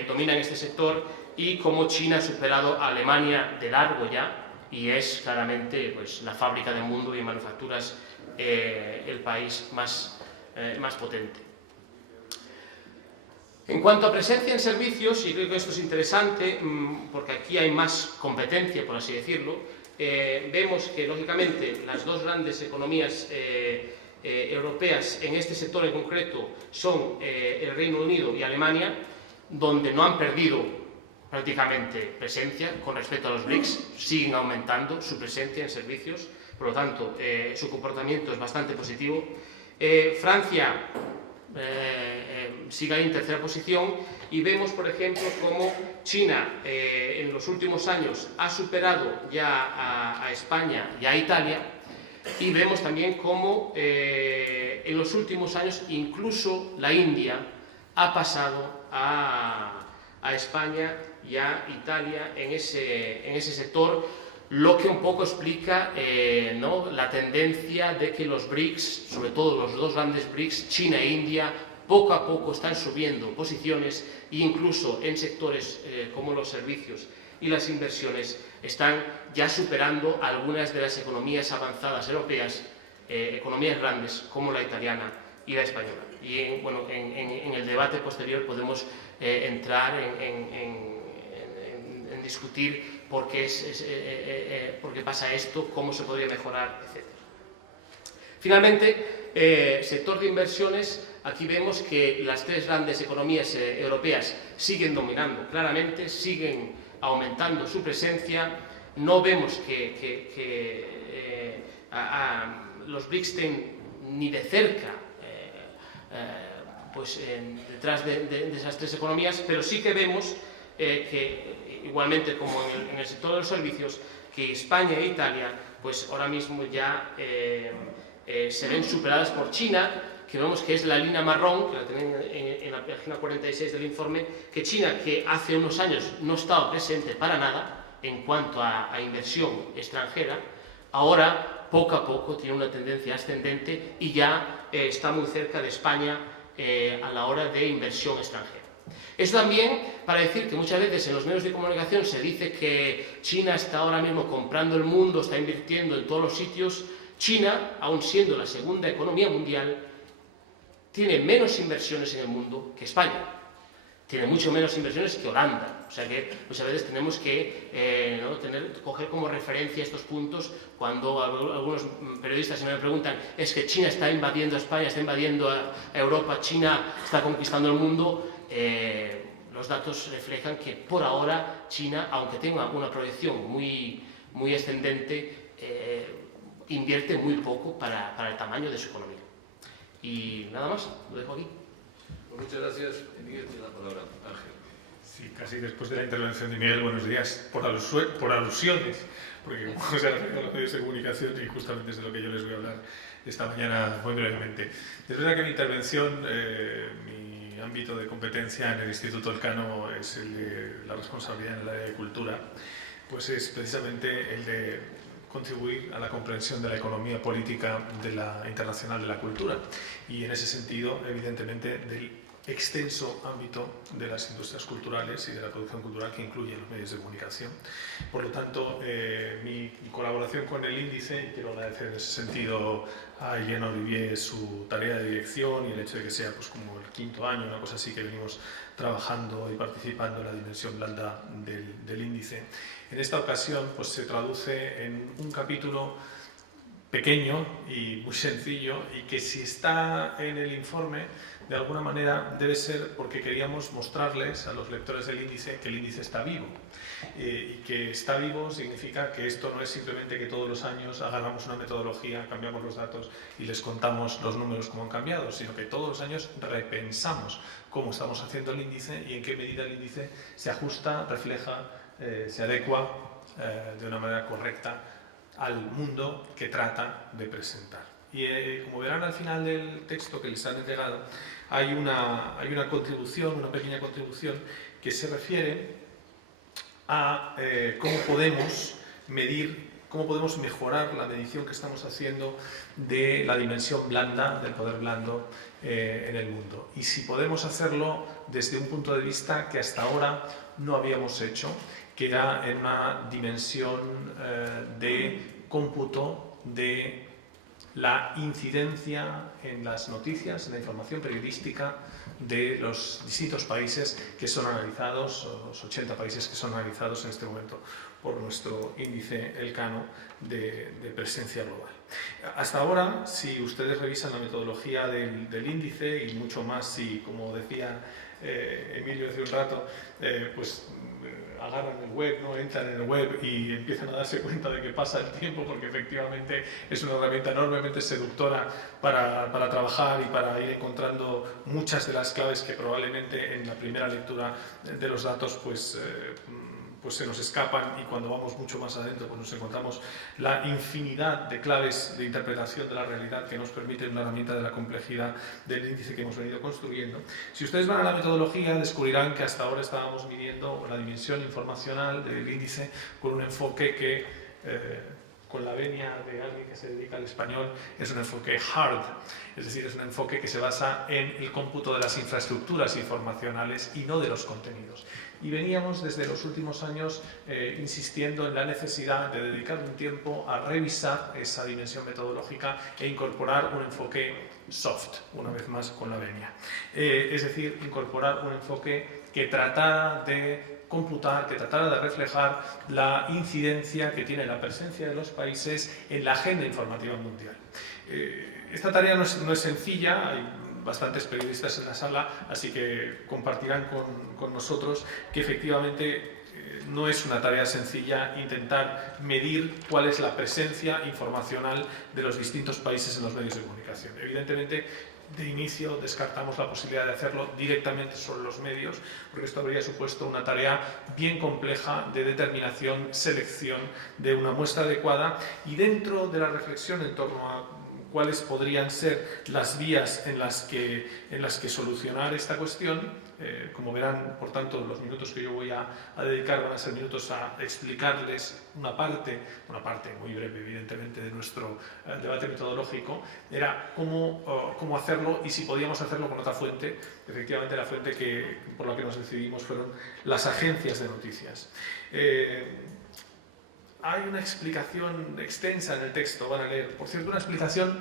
dominan este sector, y como China ha superado a Alemania de largo ya, y es claramente pues, la fábrica del mundo y en manufacturas el país más potente. En cuanto a presencia en servicios, y creo que esto es interesante porque aquí hay más competencia, por así decirlo, vemos que lógicamente las 2 grandes economías europeas en este sector en concreto son el Reino Unido y Alemania, donde no han perdido prácticamente presencia con respecto a los BRICS, siguen aumentando su presencia en servicios, por lo tanto su comportamiento es bastante positivo. Francia sigue ahí en tercera posición, y vemos, por ejemplo, cómo China en los últimos años ha superado ya a España y a Italia, y vemos también cómo en los últimos años incluso la India ha pasado a España y a Italia en ese sector, lo que un poco explica ¿no?, la tendencia de que los BRICS, sobre todo los dos grandes BRICS, China e India, poco a poco están subiendo posiciones, e incluso en sectores como los servicios y las inversiones están ya superando algunas de las economías avanzadas europeas, economías grandes como la italiana y la española. Y en el debate posterior podemos entrar en discutir por qué pasa esto, cómo se podría mejorar, etc. Finalmente, sector de inversiones. Aquí vemos que las tres grandes economías europeas siguen dominando claramente, siguen aumentando su presencia. No vemos que los BRICS estén ni de cerca detrás de esas tres economías, pero sí que vemos que, igualmente como en el sector de los servicios, que España e Italia pues ahora mismo ya se ven superadas por China, que vemos que es la línea marrón, que la tienen en la página 46 del informe, que China, que hace unos años no estaba presente para nada en cuanto a inversión extranjera, ahora poco a poco tiene una tendencia ascendente y ya está muy cerca de España a la hora de inversión extranjera. Eso también para decir que muchas veces en los medios de comunicación se dice que China está ahora mismo comprando el mundo, está invirtiendo en todos los sitios. China, aun siendo la segunda economía mundial, tiene menos inversiones en el mundo que España, tiene mucho menos inversiones que Holanda, o sea que muchas veces tenemos que coger como referencia estos puntos cuando algunos periodistas me preguntan ¿es que China está invadiendo a España, está invadiendo a Europa, China está conquistando el mundo? Los datos reflejan que por ahora China, aunque tenga una proyección muy ascendente, invierte muy poco para el tamaño de su economía. Y nada más, lo dejo aquí. Muchas gracias. Miguel tiene la palabra. Ángel. Sí, casi después de la intervención de Miguel, buenos días, por alusiones, porque como se refiere a los medios de comunicación y justamente es de lo que yo les voy a hablar esta mañana muy brevemente. Es verdad que mi intervención, mi ámbito de competencia en el Instituto Elcano es el de la responsabilidad en el área de cultura, pues es precisamente el de contribuir a la comprensión de la economía política internacional de la cultura y en ese sentido, evidentemente, del extenso ámbito de las industrias culturales y de la producción cultural que incluye los medios de comunicación. Por lo tanto, mi colaboración con el índice, y quiero agradecer en ese sentido a Elena Olivier su tarea de dirección y el hecho de que sea pues, como el quinto año, una cosa así que venimos trabajando y participando en la dimensión blanda del índice. En esta ocasión pues, se traduce en un capítulo pequeño y muy sencillo y que si está en el informe de alguna manera debe ser porque queríamos mostrarles a los lectores del índice que el índice está vivo y que está vivo significa que esto no es simplemente que todos los años agarramos una metodología, cambiamos los datos y les contamos los números como han cambiado, sino que todos los años repensamos cómo estamos haciendo el índice y en qué medida el índice se ajusta, refleja, se adecua de una manera correcta al mundo que trata de presentar. Y como verán al final del texto que les han entregado, hay una contribución, una pequeña contribución que se refiere a cómo podemos medir, cómo podemos mejorar la medición que estamos haciendo de la dimensión blanda, del poder blando en el mundo. Y si podemos hacerlo desde un punto de vista que hasta ahora no habíamos hecho, que era en una dimensión de cómputo de la incidencia en las noticias, en la información periodística de los distintos países que son analizados, los 80 países que son analizados en este momento por nuestro índice Elcano de presencia global. Hasta ahora, si ustedes revisan la metodología del índice y mucho más si, como decía Emilio hace un rato, pues agarran el web, ¿no? Entran en el web y empiezan a darse cuenta de que pasa el tiempo, porque efectivamente es una herramienta enormemente seductora para trabajar y para ir encontrando muchas de las claves que probablemente en la primera lectura de los datos pues se nos escapan, y cuando vamos mucho más adentro pues nos encontramos la infinidad de claves de interpretación de la realidad que nos permiten una herramienta de la complejidad del índice que hemos venido construyendo. Si ustedes van a la metodología, descubrirán que hasta ahora estábamos midiendo la dimensión informacional del índice con un enfoque que con la venia de alguien que se dedica al español, es un enfoque hard, es decir, es un enfoque que se basa en el cómputo de las infraestructuras informacionales y no de los contenidos. Y veníamos desde los últimos años insistiendo en la necesidad de dedicar un tiempo a revisar esa dimensión metodológica e incorporar un enfoque soft, una vez más con la venia. Es decir, incorporar un enfoque que tratara de computar, que tratara de reflejar la incidencia que tiene la presencia de los países en la agenda informativa mundial. Esta tarea no es sencilla, hay bastantes periodistas en la sala, así que compartirán con nosotros que efectivamente no es una tarea sencilla intentar medir cuál es la presencia informacional de los distintos países en los medios de comunicación. Evidentemente, de inicio descartamos la posibilidad de hacerlo directamente sobre los medios, porque esto habría supuesto una tarea bien compleja de determinación, selección de una muestra adecuada, y dentro de la reflexión en torno a cuáles podrían ser las vías en las que solucionar esta cuestión. Como verán, por tanto, los minutos que yo voy a dedicar van a ser minutos a explicarles una parte muy breve, evidentemente, de nuestro debate metodológico, era cómo hacerlo y si podíamos hacerlo con otra fuente. Efectivamente, la fuente por la que nos decidimos fueron las agencias de noticias. Hay una explicación extensa en el texto, van a leer. Por cierto, una explicación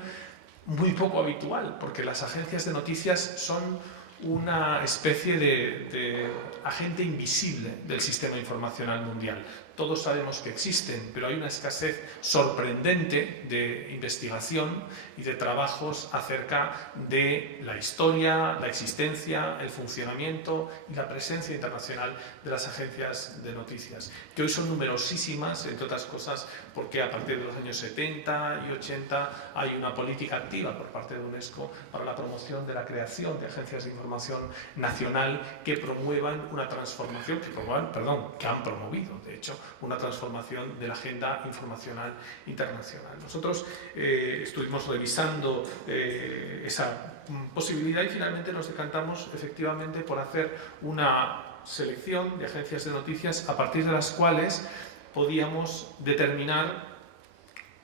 muy poco habitual, porque las agencias de noticias son una especie de agente invisible del sistema informacional mundial. Todos sabemos que existen, pero hay una escasez sorprendente de investigación y de trabajos acerca de la historia, la existencia, el funcionamiento y la presencia internacional de las agencias de noticias, que hoy son numerosísimas, entre otras cosas porque a partir de los años 70 y 80 hay una política activa por parte de UNESCO para la promoción de la creación de agencias de información nacional que promuevan una transformación, que han promovido, de hecho, una transformación de la agenda informacional internacional. Nosotros estuvimos revisando esa posibilidad y finalmente nos decantamos efectivamente por hacer una selección de agencias de noticias a partir de las cuales podíamos determinar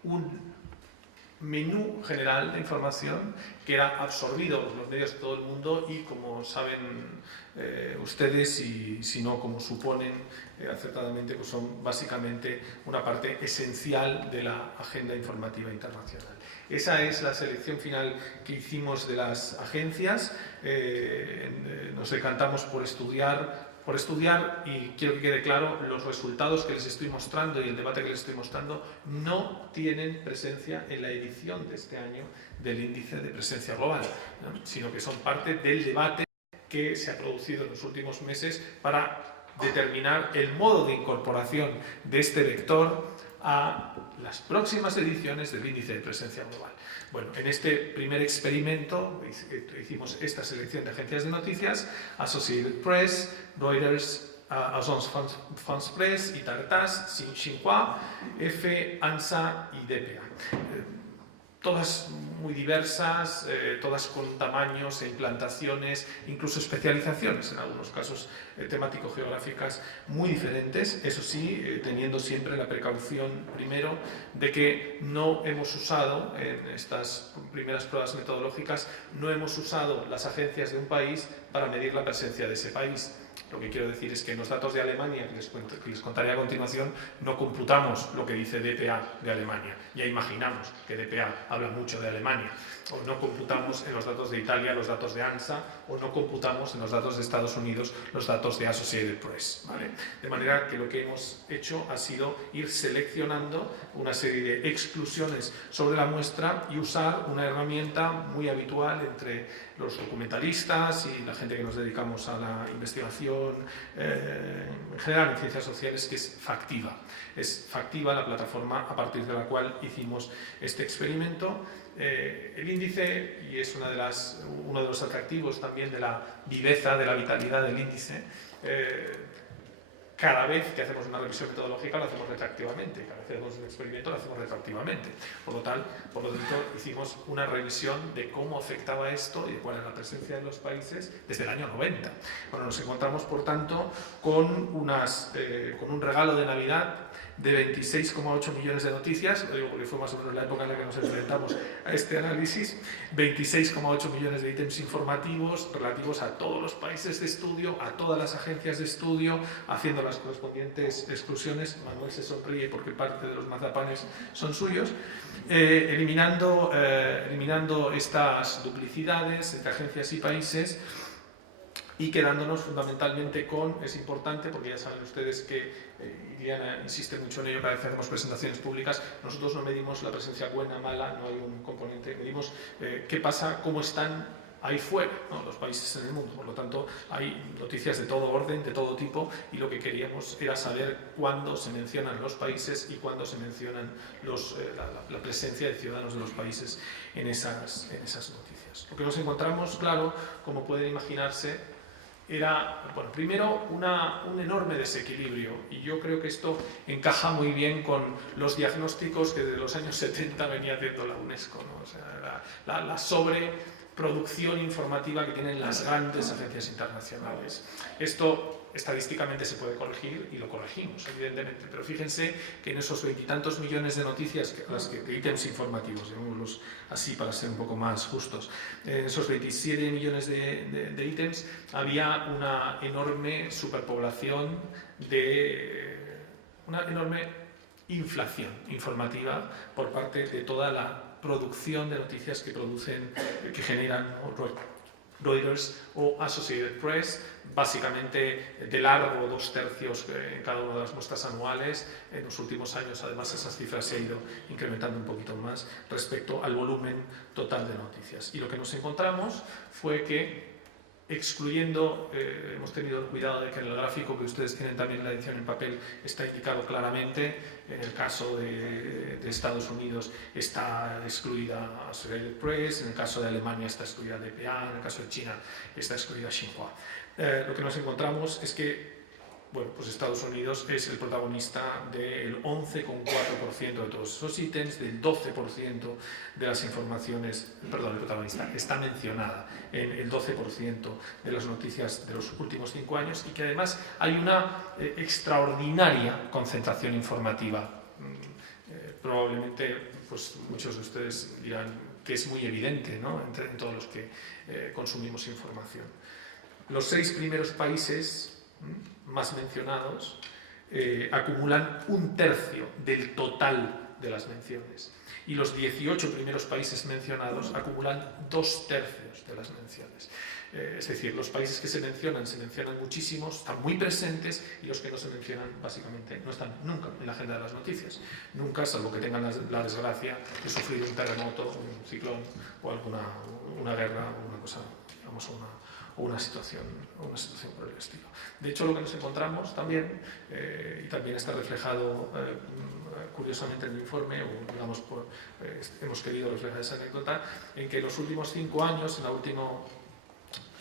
un menú general de información que era absorbido por los medios de todo el mundo y, como saben ustedes, y si no, como suponen acertadamente, pues son básicamente una parte esencial de la agenda informativa internacional. Esa es la selección final que hicimos de las agencias. Nos decantamos por estudiar, y quiero que quede claro, los resultados que les estoy mostrando y el debate que les estoy mostrando no tienen presencia en la edición de este año del índice de presencia global, ¿no? Sino que son parte del debate que se ha producido en los últimos meses para determinar el modo de incorporación de este vector a las próximas ediciones del índice de presencia global. Bueno, en este primer experimento hicimos esta selección de agencias de noticias: Associated Press, Reuters, Agence France Presse, Itartas, Xinhua, EFE, ANSA y DPA. Todas muy diversas, todas con tamaños e implantaciones, incluso especializaciones, en algunos casos temático-geográficas muy diferentes, eso sí, teniendo siempre la precaución, primero, de que no hemos usado, en estas primeras pruebas metodológicas, no hemos usado las agencias de un país para medir la presencia de ese país. Lo que quiero decir es que en los datos de Alemania, que les contaré a continuación, no computamos lo que dice DPA de Alemania. Ya imaginamos que DPA habla mucho de Alemania. O no computamos en los datos de Italia los datos de ANSA, o no computamos en los datos de Estados Unidos los datos de Associated Press, ¿vale? De manera que lo que hemos hecho ha sido ir seleccionando una serie de exclusiones sobre la muestra y usar una herramienta muy habitual entre los documentalistas y la gente que nos dedicamos a la investigación información, en general en ciencias sociales, que es Factiva. Es Factiva la plataforma a partir de la cual hicimos este experimento. El índice, y es uno de los atractivos también de la viveza, de la vitalidad del índice, cada vez que hacemos una revisión metodológica lo hacemos retroactivamente, cada vez que hacemos un experimento lo hacemos retroactivamente. Por lo tanto, hicimos una revisión de cómo afectaba esto y de cuál era la presencia de los países desde el año 90. Bueno, nos encontramos, por tanto, con un regalo de Navidad de 26,8 millones de noticias, lo digo porque fue más o menos la época en la que nos enfrentamos a este análisis, 26,8 millones de ítems informativos relativos a todos los países de estudio, a todas las agencias de estudio, haciendo las correspondientes exclusiones. Manuel se sonríe porque parte de los mazapanes son suyos, eliminando estas duplicidades entre agencias y países, y quedándonos fundamentalmente con, es importante porque ya saben ustedes que Iliana insiste mucho en ello cada vez que hacemos presentaciones públicas, nosotros no medimos la presencia buena, mala, no hay un componente, medimos qué pasa, cómo están ahí fuera, ¿no?, los países en el mundo. Por lo tanto, hay noticias de todo orden, de todo tipo, y lo que queríamos era saber cuándo se mencionan los países y cuándo se mencionan la presencia de ciudadanos de los países en esas noticias. Lo que nos encontramos, claro, como pueden imaginarse, era, bueno, primero un enorme desequilibrio, y yo creo que esto encaja muy bien con los diagnósticos que desde los años 70 venía haciendo la UNESCO, ¿no? O sea, la sobreproducción informativa que tienen las grandes agencias internacionales. Esto estadísticamente se puede corregir y lo corregimos, evidentemente, pero fíjense que en esos 20 y tantos millones de noticias, de ítems informativos, llamémoslos así para ser un poco más justos, en esos 27 millones de ítems había una enorme superpoblación, una enorme inflación informativa por parte de toda la producción de noticias que generan, ¿no?, Reuters o Associated Press, básicamente de largo 2/3 en cada una de las muestras anuales. En los últimos años, además, esas cifras se han ido incrementando un poquito más respecto al volumen total de noticias. Y lo que nos encontramos fue que, excluyendo, hemos tenido el cuidado de que en el gráfico que ustedes tienen también en la edición en papel está indicado claramente. En el caso de Estados Unidos está excluida Associated Press, en el caso de Alemania está excluida DPA, en el caso de China está excluida Xinhua. Lo que nos encontramos es que, bueno, pues Estados Unidos es el protagonista del 11,4% de todos esos ítems, del 12% de las informaciones, perdón, el protagonista está mencionada en el 12% de las noticias de los últimos 5 años, y que además hay una extraordinaria concentración informativa. Probablemente, pues muchos de ustedes dirán que es muy evidente, ¿no?, en todos los que consumimos información. Los 6 primeros países más mencionados acumulan 1/3 del total de las menciones, y los 18 primeros países mencionados acumulan 2/3 de las menciones. Es decir, los países que se mencionan muchísimos, están muy presentes, y los que no se mencionan básicamente no están nunca en la agenda de las noticias, nunca, salvo que tengan la desgracia de sufrir un terremoto, un ciclón o una guerra o una cosa, digamos, una situación por el estilo. De hecho, lo que nos encontramos también, y también está reflejado curiosamente en el informe, o digamos, hemos querido reflejar esa anécdota, en que en los últimos 5 años,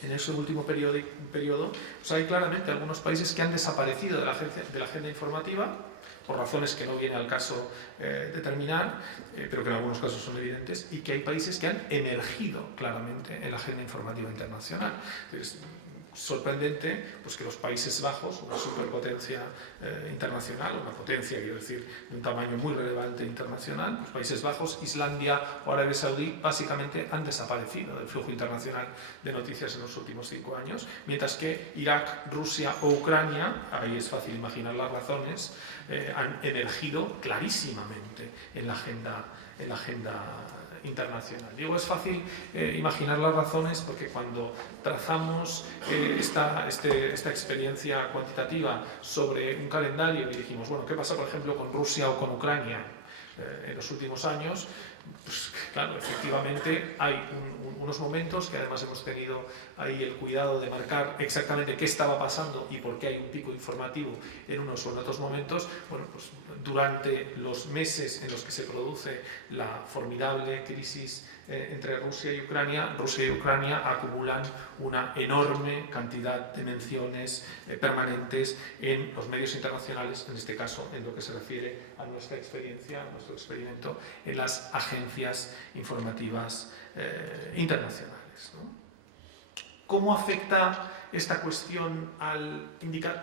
en ese último periodo, pues hay claramente algunos países que han desaparecido de la agenda informativa, por razones que no viene al caso determinar, pero que en algunos casos son evidentes, y que hay países que han emergido claramente en la agenda informativa internacional. Entonces, sorprendente pues que los Países Bajos, una superpotencia internacional, una potencia, quiero decir, de un tamaño muy relevante internacional, los Países Bajos, Islandia o Arabia Saudí, básicamente han desaparecido del flujo internacional de noticias en los últimos 5 años, mientras que Irak, Rusia o Ucrania, ahí es fácil imaginar las razones, han emergido clarísimamente en la agenda internacional. Digo, es fácil imaginar las razones porque cuando trazamos esta experiencia cuantitativa sobre un calendario y dijimos, bueno, ¿qué pasa, por ejemplo, con Rusia o con Ucrania en los últimos años? Pues claro, efectivamente hay unos momentos que además hemos tenido ahí el cuidado de marcar exactamente qué estaba pasando y por qué hay un pico informativo en unos o en otros momentos. Bueno, pues durante los meses en los que se produce la formidable crisis entre Rusia y Ucrania acumulan una enorme cantidad de menciones permanentes en los medios internacionales, en este caso en lo que se refiere a nuestra experiencia, a nuestro experimento en las agencias informativas internacionales, ¿no? ¿Cómo afecta esta cuestión al indicador?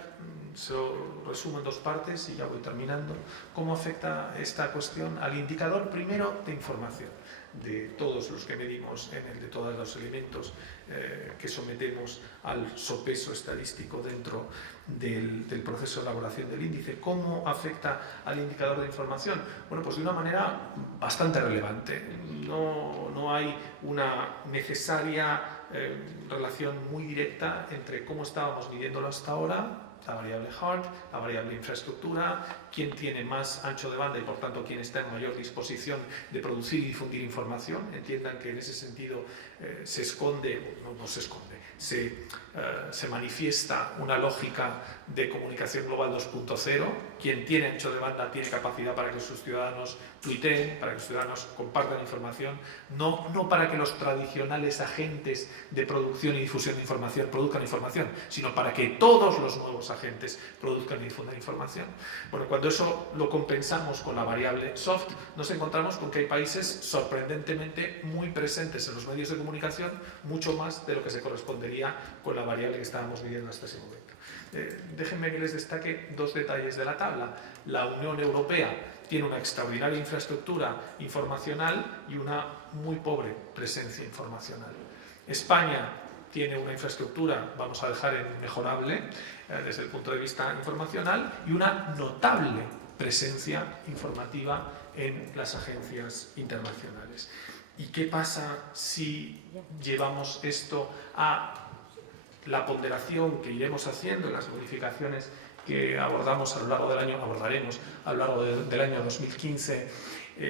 Se lo resumo en dos partes y ya voy terminando. ¿Cómo afecta esta cuestión al indicador primero de información? De todos los que medimos en el de todos los elementos que sometemos al sopeso estadístico dentro del proceso de elaboración del índice. ¿Cómo afecta al indicador de información? Bueno, pues de una manera bastante relevante. No hay una necesaria relación muy directa entre cómo estábamos midiéndolo hasta ahora, la variable hard, la variable infraestructura, quién tiene más ancho de banda y por tanto quién está en mayor disposición de producir y difundir información. Entiendan que en ese sentido se esconde, no se esconde, se manifiesta una lógica de comunicación global 2.0. Quien tiene ancho de banda tiene capacidad para que sus ciudadanos tuiteen, para que los ciudadanos compartan información, no para que los tradicionales agentes de producción y difusión de información produzcan información, sino para que todos los nuevos agentes produzcan y difundan información. Bueno, cuando eso lo compensamos con la variable soft, nos encontramos con que hay países sorprendentemente muy presentes en los medios de comunicación, mucho más de lo que se correspondería con la variable que estábamos midiendo hasta ese momento. Déjenme que les destaque dos detalles de la tabla. La Unión Europea tiene una extraordinaria infraestructura informacional y una muy pobre presencia informacional. España tiene una infraestructura, vamos a dejar en mejorable desde el punto de vista informacional, y una notable presencia informativa en las agencias internacionales. ¿Y qué pasa si llevamos esto a la ponderación que iremos haciendo en las modificaciones que abordaremos a lo largo del año 2015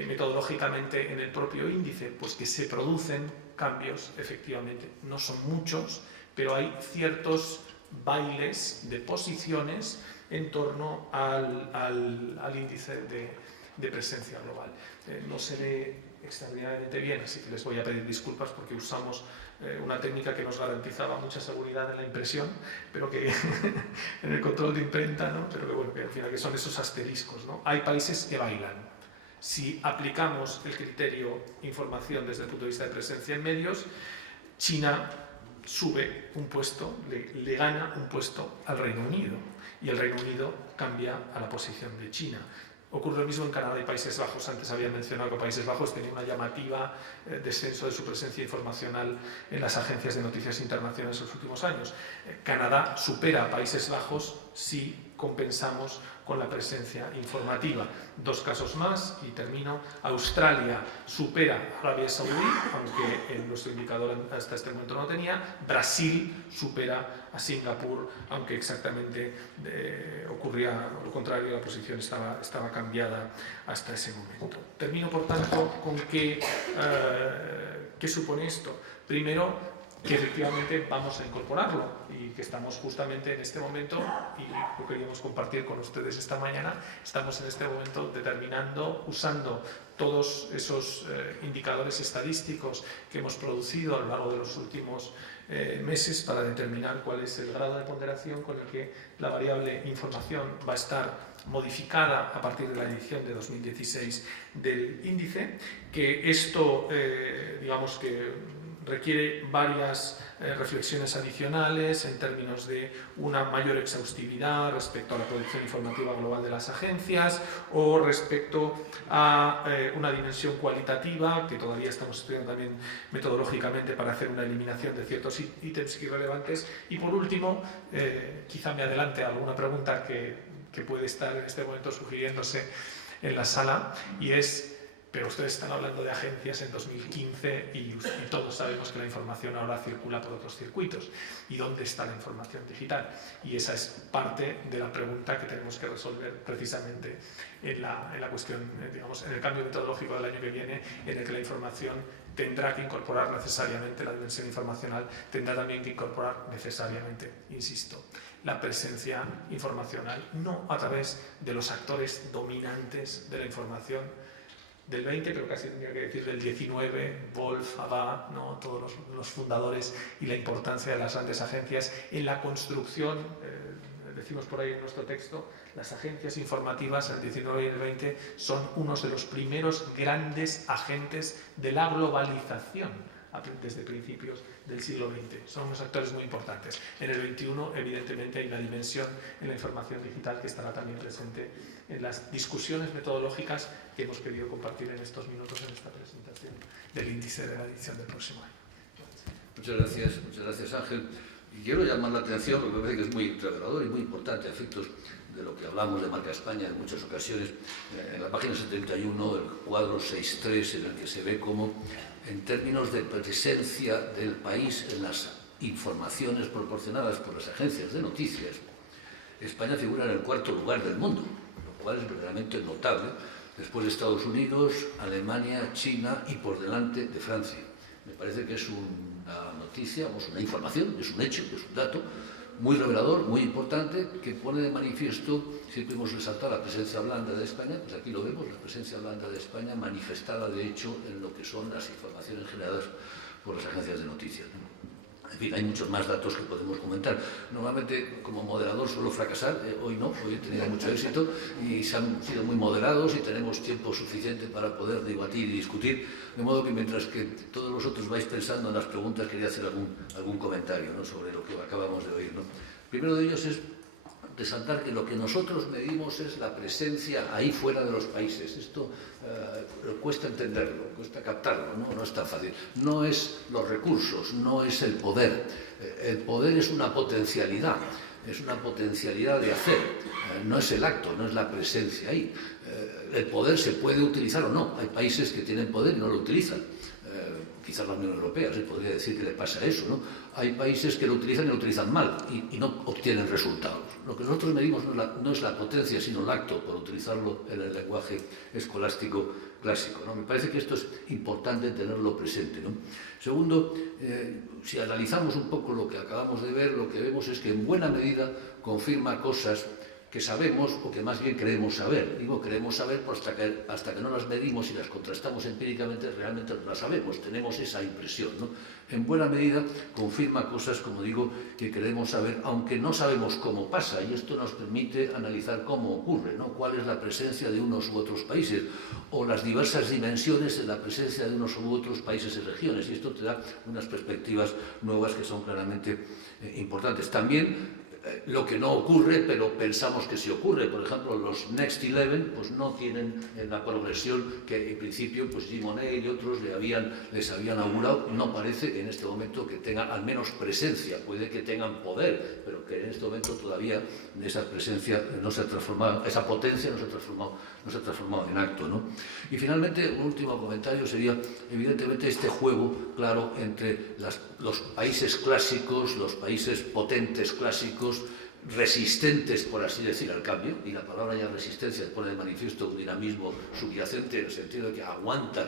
metodológicamente en el propio índice? Pues que se producen cambios, efectivamente, no son muchos, pero hay ciertos bailes de posiciones en torno al índice de presencia global. No se ve extraordinariamente bien, así que les voy a pedir disculpas porque usamos una técnica que nos garantizaba mucha seguridad en la impresión, pero que en el control de imprenta, ¿no? Pero que bueno, que al final que son esos asteriscos, ¿no? Hay países que bailan. Si aplicamos el criterio información desde el punto de vista de presencia en medios, China sube un puesto, le gana un puesto al Reino Unido, y el Reino Unido cambia a la posición de China. Ocurre lo mismo en Canadá y Países Bajos. Antes había mencionado que Países Bajos tenía una llamativa descenso de su presencia informacional en las agencias de noticias internacionales en los últimos años. Canadá supera a Países Bajos si compensamos con la presencia informativa. Dos casos más y termino. Australia supera a Arabia Saudí, aunque en nuestro indicador hasta este momento no tenía. Brasil supera a Singapur, aunque exactamente ocurría lo contrario, la posición estaba cambiada hasta ese momento. Termino, por tanto, con ¿qué supone esto? Primero, que efectivamente vamos a incorporarlo y que estamos justamente en este momento, y lo queríamos compartir con ustedes esta mañana, estamos en este momento determinando, usando todos esos indicadores estadísticos que hemos producido a lo largo de los últimos meses para determinar cuál es el grado de ponderación con el que la variable información va a estar modificada a partir de la edición de 2016 del índice, que esto, digamos que requiere varias reflexiones adicionales en términos de una mayor exhaustividad respecto a la producción informativa global de las agencias, o respecto a una dimensión cualitativa que todavía estamos estudiando también metodológicamente para hacer una eliminación de ciertos ítems irrelevantes. Y por último, quizá me adelante a alguna pregunta que puede estar en este momento sugiriéndose en la sala, y es pero ustedes están hablando de agencias en 2015 y todos sabemos que la información ahora circula por otros circuitos. ¿Y dónde está la información digital? Y esa es parte de la pregunta que tenemos que resolver precisamente en la cuestión, digamos, en el cambio metodológico del año que viene, en el que la información tendrá que incorporar necesariamente la dimensión informacional, tendrá también que incorporar necesariamente, insisto, la presencia informacional, no a través de los actores dominantes de la información del 20, pero casi tendría que decir del 19, Wolf, Abba, ¿no? Todos los fundadores y la importancia de las grandes agencias en la construcción, decimos por ahí en nuestro texto, las agencias informativas en el 19 y el 20 son unos de los primeros grandes agentes de la globalización desde principios del siglo XX. Son unos actores muy importantes. En el 21, evidentemente, hay una dimensión en la información digital que estará también presente en las discusiones metodológicas que hemos querido compartir en estos minutos en esta presentación del índice de la edición del próximo año. Muchas gracias Ángel. Y quiero llamar la atención, porque me parece que es muy revelador y muy importante a efectos de lo que hablamos de Marca España en muchas ocasiones, en la página 71, el cuadro 6.3, en el que se ve cómo, en términos de presencia del país en las informaciones proporcionadas por las agencias de noticias, España figura en el 4º lugar del mundo, lo cual es verdaderamente notable, después de Estados Unidos, Alemania, China y por delante de Francia. Me parece que es una noticia, una información, es un hecho, es un dato muy revelador, muy importante, que pone de manifiesto, siempre hemos resaltado la presencia blanda de España, pues aquí lo vemos, la presencia blanda de España manifestada de hecho en lo que son las informaciones generadas por las agencias de noticias. En fin, hay muchos más datos que podemos comentar. Normalmente, como moderador, suelo fracasar. Hoy no, hoy he tenido mucho éxito y se han sido muy moderados y tenemos tiempo suficiente para poder debatir y discutir. De modo que mientras que todos vosotros vais pensando en las preguntas, quería hacer algún comentario, ¿no?, sobre lo que acabamos de oír, ¿no? Primero de ellos es resaltar que lo que nosotros medimos es la presencia ahí fuera de los países. Esto cuesta entenderlo, cuesta captarlo, ¿no? No es tan fácil. No es los recursos, no es el poder. El poder es una potencialidad de hacer, no es el acto, no es la presencia ahí. El poder se puede utilizar o no. Hay países que tienen poder y no lo utilizan. Quizás la Unión Europea se podría decir que le pasa eso, ¿no? Hay países que lo utilizan y lo utilizan mal y no obtienen resultados. Lo que nosotros medimos no es la potencia, sino el acto, por utilizarlo en el lenguaje escolástico clásico, ¿no? Me parece que esto es importante tenerlo presente, ¿no? Segundo, si analizamos un poco lo que acabamos de ver, lo que vemos es que en buena medida confirma cosas que sabemos o que más bien creemos saber. Digo creemos saber pues hasta que no las medimos y las contrastamos empíricamente, realmente no las sabemos, tenemos esa impresión, ¿no? En buena medida confirma cosas, como digo, que creemos saber, aunque no sabemos cómo pasa, y esto nos permite analizar cómo ocurre, ¿no? Cuál es la presencia de unos u otros países, o las diversas dimensiones de la presencia de unos u otros países y regiones, y esto te da unas perspectivas nuevas que son claramente importantes. También lo que no ocurre, pero pensamos que sí ocurre. Por ejemplo, los Next 11 pues no tienen la progresión que en principio pues Jim O'Neill y otros les habían augurado. No parece que en este momento que tengan al menos presencia, puede que tengan poder, pero que en este momento todavía esa presencia no se ha transformado, esa potencia no se ha transformado en acto, ¿no? Y finalmente, un último comentario sería, evidentemente, este juego, claro, entre los países clásicos, los países potentes clásicos, resistentes, por así decir, al cambio, y la palabra ya resistencia pone de manifiesto un dinamismo subyacente en el sentido de que aguantan,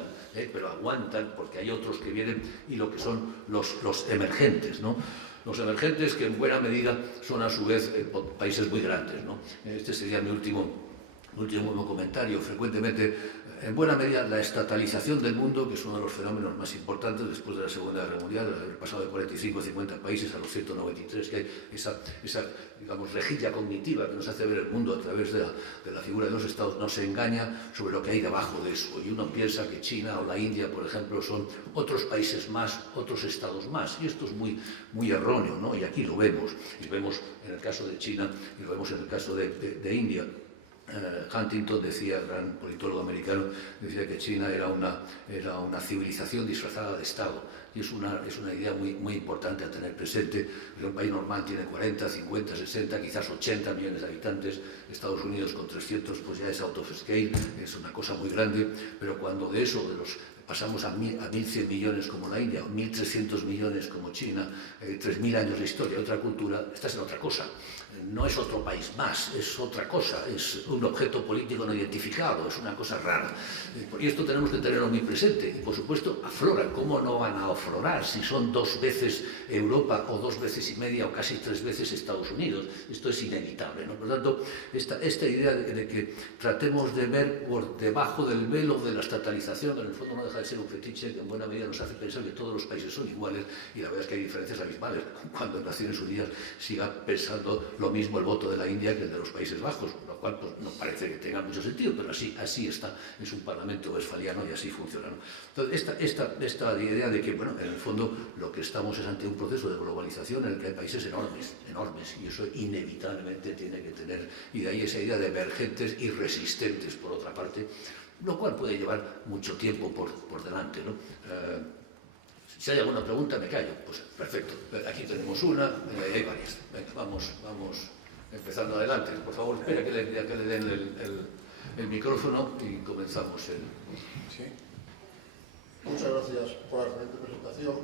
pero aguantan porque hay otros que vienen, y lo que son los emergentes, ¿no? Los emergentes que en buena medida son a su vez países muy grandes, ¿no? Este sería mi último comentario. Frecuentemente, en buena medida, la estatalización del mundo, que es uno de los fenómenos más importantes después de la Segunda Guerra Mundial, de haber pasado de 45 o 50 países a los 193, que hay esa digamos, rejilla cognitiva que nos hace ver el mundo a través de la figura de los estados, nos engaña sobre lo que hay debajo de eso. Y uno piensa que China o la India, por ejemplo, son otros países más, otros estados más. Y esto es muy, muy erróneo, ¿no? Y aquí lo vemos. Y vemos en el caso de China y lo vemos en el caso de India. Huntington decía, el gran politólogo americano, decía que China era una civilización disfrazada de Estado. Y es una idea muy importante a tener presente. Un país normal tiene 40, 50, 60, quizás 80 millones de habitantes. Estados Unidos con 300 pues ya es out of scale, es una cosa muy grande. Pero cuando de los pasamos a 1.100 millones como la India, 1.300 millones como China, 3.000 años de historia, otra cultura, estás en otra cosa. No es otro país más, es otra cosa, es un objeto político no identificado, es una cosa rara. Y esto tenemos que tenerlo muy presente. Y por supuesto, afloran. ¿Cómo no van a aflorar si son 2 veces Europa o 2 veces y media o casi 3 veces Estados Unidos? Esto es inevitable, ¿no? Por lo tanto, esta idea de que tratemos de ver por debajo del velo de la estatalización, en el fondo no deja de ser un fetiche que en buena medida nos hace pensar que todos los países son iguales, y la verdad es que hay diferencias abismales. Cuando en Naciones Unidas siga pensando lo mismo el voto de la India que el de los Países Bajos, lo cual pues, no parece que tenga mucho sentido, pero así está, es un parlamento westfaliano y así funciona, ¿no? Entonces, esta idea de que, bueno, en el fondo lo que estamos es ante un proceso de globalización en el que hay países enormes, y eso inevitablemente tiene que tener, y de ahí esa idea de emergentes y resistentes, por otra parte, lo cual puede llevar mucho tiempo por delante, ¿no? Si hay alguna pregunta, me callo. Pues perfecto. Aquí tenemos una, hay varias. Venga, vamos empezando adelante. Por favor, espera que le den el micrófono y comenzamos. Sí. Muchas gracias por la excelente presentación.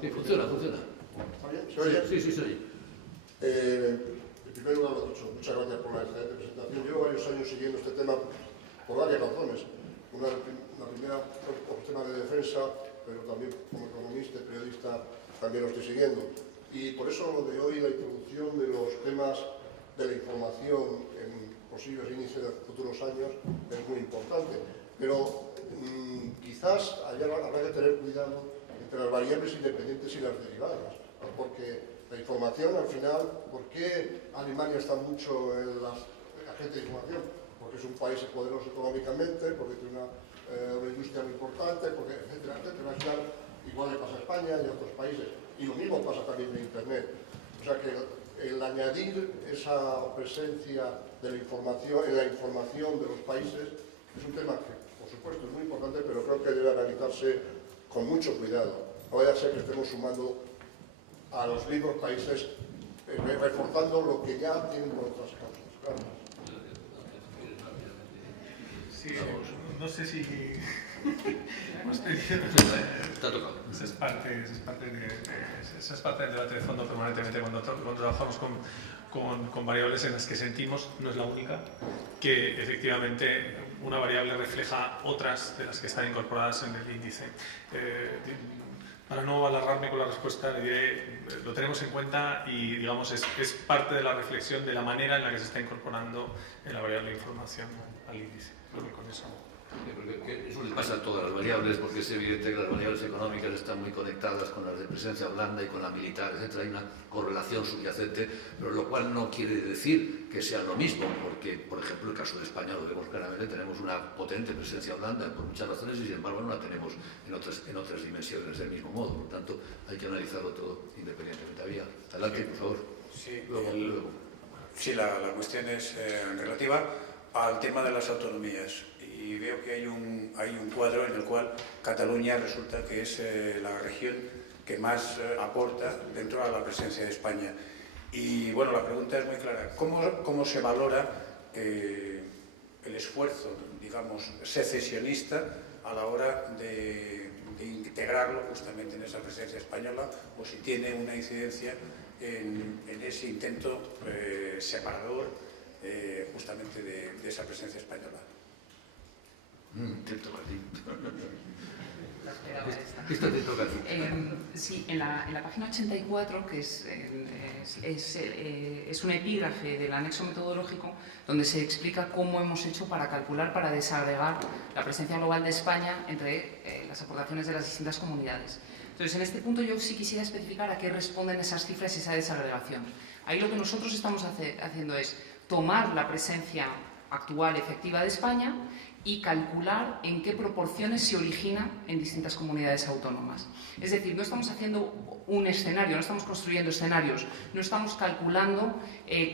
Sí, funciona. ¿Está bien? ¿Se oye? Sí, se oye. En primer lugar, lo dicho, muchas gracias por la excelente presentación. Llevo varios años siguiendo este tema por varias razones. La primera por temas de defensa, pero también como economista y periodista también lo estoy siguiendo. Y por eso lo de hoy, la introducción de los temas de la información en posibles inicios de futuros años es muy importante. Pero quizás habrá que tener cuidado entre las variables independientes y las derivadas, ¿no? Porque la información al final, ¿por qué Alemania está mucho en la agenda de información? Porque es un país poderoso económicamente, porque tiene una industria muy importante, porque etcétera. Al final, igual le pasa a España y a otros países. Y lo mismo pasa también en Internet. O sea que el añadir esa presencia de la información, en la información de los países es un tema que, por supuesto, es muy importante, pero creo que debe analizarse con mucho cuidado. No vaya a ser que estemos sumando a los mismos países, reforzando lo que ya tienen por otras causas. Claro. Sí, no sé si... Está tocado. Esa es parte del debate de fondo permanentemente cuando trabajamos con variables en las que sentimos, no es la única, que efectivamente una variable refleja otras de las que están incorporadas en el índice. Para no alargarme con la respuesta, le diré, lo tenemos en cuenta y digamos es parte de la reflexión de la manera en la que se está incorporando la variable de información al índice. Creo que con eso... Porque eso le pasa a todas las variables, porque es evidente que las variables económicas están muy conectadas con las de presencia blanda y con la militar, etc. Hay una correlación subyacente, pero lo cual no quiere decir que sea lo mismo, porque, por ejemplo, el caso de España lo vemos claramente, tenemos una potente presencia blanda por muchas razones y, sin embargo, no la tenemos en otras dimensiones del mismo modo. Por lo tanto, hay que analizarlo todo independientemente. Adelante, por favor. Sí, luego. Sí, la cuestión es relativa al tema de las autonomías. Y veo que hay un cuadro en el cual Cataluña resulta que es la región que más aporta dentro de la presencia de España. Y bueno, la pregunta es muy clara. ¿Cómo se valora el esfuerzo, digamos, secesionista a la hora de integrarlo justamente en esa presencia española, o si tiene una incidencia en ese intento separador justamente de esa presencia española? Intento, Martín. Esta te toca a ti. Sí, en la página 84, que es un epígrafe del anexo metodológico, donde se explica cómo hemos hecho para desagregar la presencia global de España entre las aportaciones de las distintas comunidades. Entonces, en este punto yo sí quisiera especificar a qué responden esas cifras y esa desagregación. Ahí lo que nosotros estamos haciendo es tomar la presencia actual efectiva de España y calcular en qué proporciones se origina en distintas comunidades autónomas. Es decir, no estamos haciendo un escenario, no estamos construyendo escenarios, no estamos calculando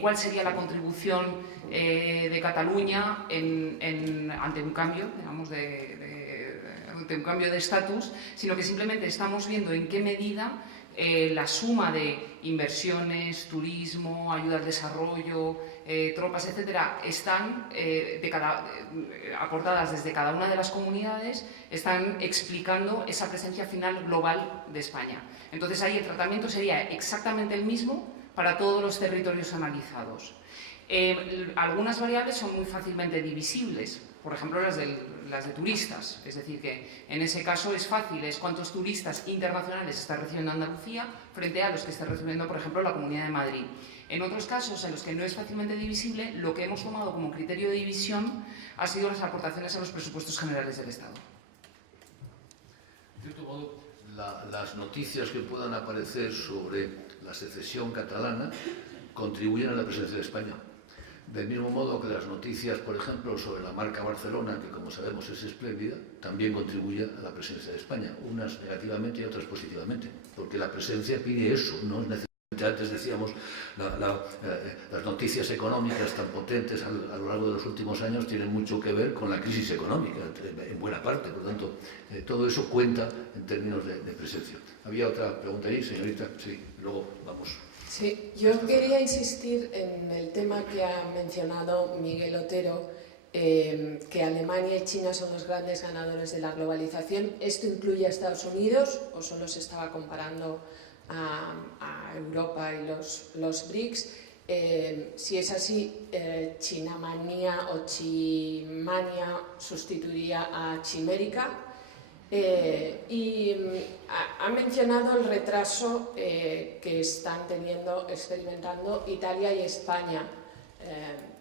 cuál sería la contribución de Cataluña ante un cambio, digamos, ante un cambio de estatus, sino que simplemente estamos viendo en qué medida la suma de inversiones, turismo, ayuda al desarrollo, tropas, etcétera, están aportadas desde cada una de las comunidades, están explicando esa presencia final global de España. Entonces ahí el tratamiento sería exactamente el mismo para todos los territorios analizados. Algunas variables son muy fácilmente divisibles, por ejemplo las de turistas, es decir, que en ese caso es fácil, es cuántos turistas internacionales está recibiendo Andalucía frente a los que está recibiendo, por ejemplo, la Comunidad de Madrid. En otros casos, en los que no es fácilmente divisible, lo que hemos tomado como criterio de división ha sido las aportaciones a los presupuestos generales del Estado. De cierto modo, las noticias que puedan aparecer sobre la secesión catalana contribuyen a la presencia de España. Del mismo modo que las noticias, por ejemplo, sobre la marca Barcelona, que como sabemos es espléndida, también contribuye a la presencia de España, unas negativamente y otras positivamente, porque la presencia pide eso, no es necesariamente, antes decíamos, las noticias económicas tan potentes a lo largo de los últimos años tienen mucho que ver con la crisis económica, en buena parte, por lo tanto, todo eso cuenta en términos de presencia. ¿Había otra pregunta ahí, señorita? Sí, luego vamos. Sí, yo quería insistir en el tema que ha mencionado Miguel Otero, que Alemania y China son los grandes ganadores de la globalización. ¿Esto incluye a Estados Unidos o solo se estaba comparando a Europa y los BRICS? Si es así, ¿Chinamanía o Chimania sustituiría a Chimérica? Y ha mencionado el retraso que están experimentando Italia y España,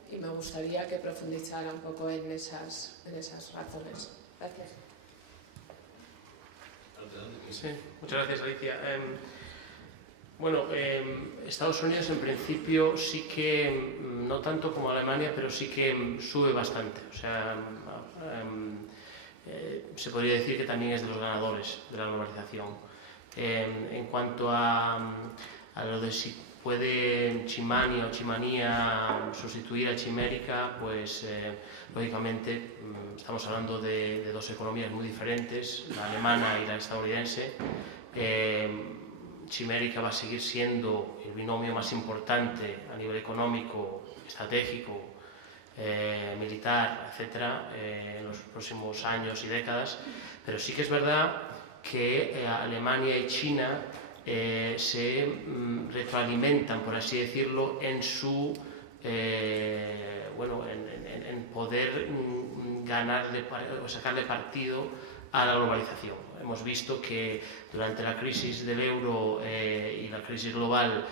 y me gustaría que profundizara un poco en esas razones. Gracias. Sí, muchas gracias, Alicia. Bueno, Estados Unidos en principio sí que, no tanto como Alemania, pero sí que sube bastante. O sea, se podría decir que también es de los ganadores de la globalización. En cuanto a lo de si puede Chimania o Chimanía sustituir a Chimérica, pues lógicamente estamos hablando de dos economías muy diferentes, la alemana y la estadounidense. Chimérica va a seguir siendo el binomio más importante a nivel económico, estratégico, militar, etcétera, en los próximos años y décadas, pero sí que es verdad que Alemania y China se retroalimentan, por así decirlo, en su en poder ganarle o sacarle partido a la globalización. Hemos visto que durante la crisis del euro y la crisis global,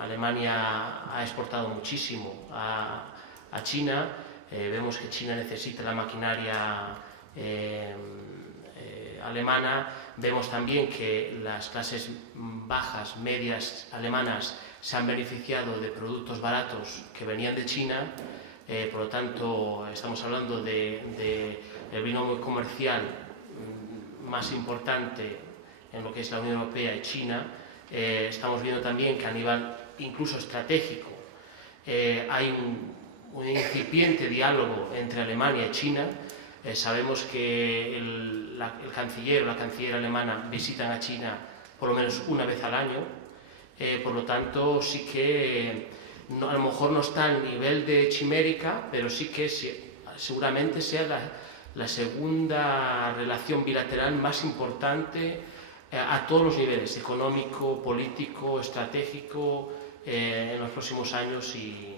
Alemania ha exportado muchísimo a China. Vemos que China necesita la maquinaria alemana. Vemos también que las clases bajas, medias alemanas se han beneficiado de productos baratos que venían de China. Por lo tanto, estamos hablando del binomio comercial más importante en lo que es la Unión Europea y China. Estamos viendo también que a nivel incluso estratégico hay un incipiente diálogo entre Alemania y China. Sabemos que el canciller o la canciller alemana visitan a China por lo menos una vez al año. Por lo tanto, sí que a lo mejor no está al nivel de Chimérica, pero sí que seguramente sea la segunda relación bilateral más importante a todos los niveles, económico, político, estratégico, en los próximos años e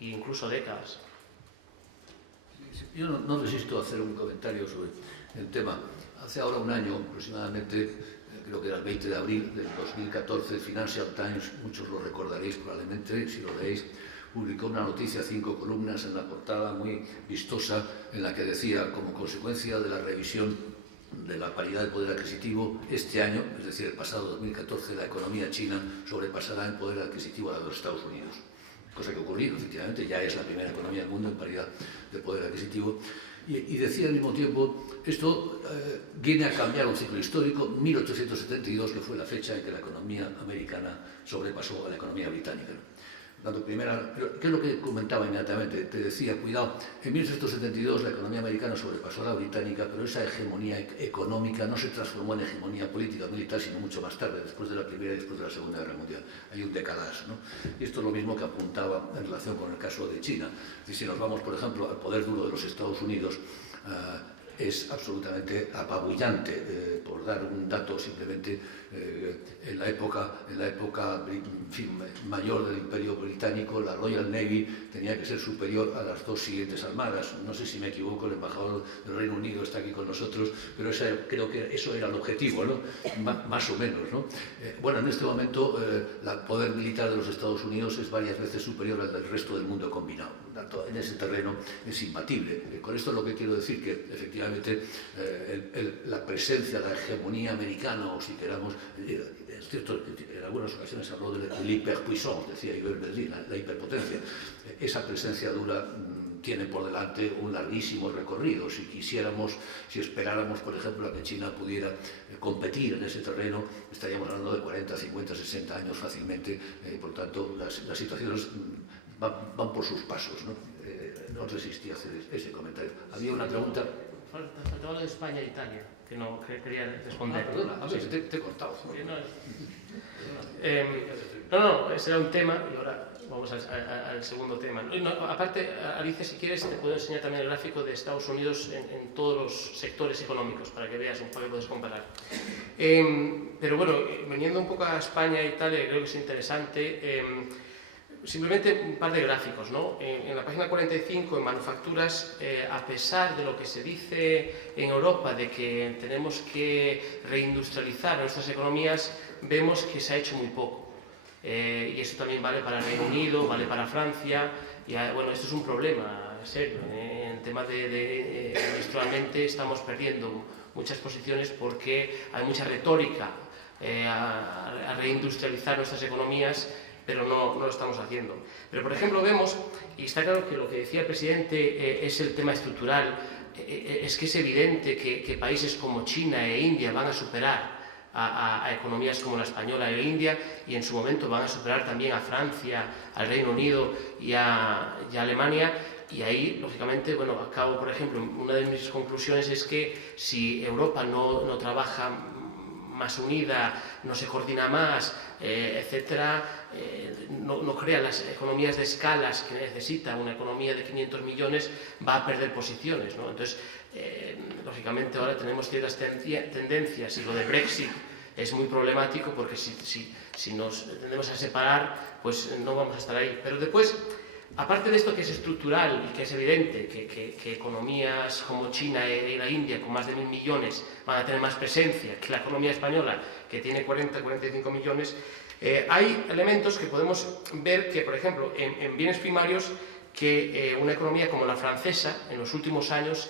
incluso décadas. Yo no resisto a hacer un comentario sobre el tema. Hace ahora un año aproximadamente, creo que era el 20 de abril del 2014, Financial Times, muchos lo recordaréis probablemente si lo leéis, publicó una noticia, 5 columnas en la portada, muy vistosa, en la que decía, como consecuencia de la revisión de la paridad de poder adquisitivo, este año, es decir, el pasado 2014, la economía china sobrepasará en poder adquisitivo a la de los Estados Unidos. Cosa que ha ocurrido, efectivamente, ya es la primera economía del mundo en paridad de poder adquisitivo. Y decía al mismo tiempo, esto viene a cambiar un ciclo histórico, 1872, que fue la fecha en que la economía americana sobrepasó a la economía británica. Tanto primera, ¿qué es lo que comentaba inmediatamente? Te decía, cuidado, en 1872 la economía americana sobrepasó a la británica, pero esa hegemonía económica no se transformó en hegemonía política militar, sino mucho más tarde, después de la Primera y después de la Segunda Guerra Mundial. Hay un decalaje, ¿no? Y esto es lo mismo que apuntaba en relación con el caso de China. Es decir, si nos vamos, por ejemplo, al poder duro de los Estados Unidos, es absolutamente apabullante. Por dar un dato simplemente, en la época en fin, mayor del Imperio Británico, la Royal Navy tenía que ser superior a las 2 siguientes armadas. No sé si me equivoco, el embajador del Reino Unido está aquí con nosotros, pero creo que eso era el objetivo, ¿no? Más o menos, ¿no? Bueno, en este momento el poder militar de los Estados Unidos es varias veces superior al del resto del mundo combinado. Tanto en ese terreno es imbatible. Con esto lo que quiero decir que efectivamente la presencia, la hegemonía americana, o si queramos, es cierto que en algunas ocasiones se habló de l'hyperpuissance, decía Ibert Berlín, la hiperpotencia. Esa presencia dura tiene por delante un larguísimo recorrido. Si quisiéramos, si esperáramos, por ejemplo, a que China pudiera competir en ese terreno, estaríamos hablando de 40, 50, 60 años fácilmente. Por tanto, las situaciones van por sus pasos, ¿no? No resistí a hacer ese comentario. Había una pregunta. Faltaba lo de España e Italia, que no quería responder. Perdona, a ver, te he cortado. No, ese era un tema y ahora vamos al segundo tema. Aparte, Alicia, si quieres, te puedo enseñar también el gráfico de Estados Unidos en todos los sectores económicos para que veas un poco que puedes comparar. Pero bueno, veniendo un poco a España e Italia, creo que es interesante. Simplemente un par de gráficos, ¿no? En la página 45, en manufacturas, a pesar de lo que se dice en Europa de que tenemos que reindustrializar nuestras economías, vemos que se ha hecho muy poco. Y eso también vale para el Reino Unido, vale para Francia. Y bueno, esto es un problema serio. En el tema industrialmente estamos perdiendo muchas posiciones porque hay mucha retórica a reindustrializar nuestras economías, pero no lo estamos haciendo. Pero, por ejemplo, vemos, y está claro que lo que decía el presidente es el tema estructural, es que es evidente que países como China e India van a superar a economías como la española e India, y en su momento van a superar también a Francia, al Reino Unido y a Alemania. Y ahí, lógicamente, bueno, acabo, por ejemplo, una de mis conclusiones es que si Europa no trabaja más unida, no se coordina más, etcétera, no crea las economías de escalas que necesita una economía de 500 millones, va a perder posiciones, ¿no? Entonces, lógicamente ahora tenemos ciertas tendencias, y lo de Brexit es muy problemático porque si nos tendemos a separar, pues no vamos a estar ahí. Pero después, aparte de esto que es estructural y que es evidente que economías como China y la India con más de 1.000 millones van a tener más presencia que la economía española, que tiene 40-45 millones, hay elementos que podemos ver que, por ejemplo, en bienes primarios, que una economía como la francesa en los últimos años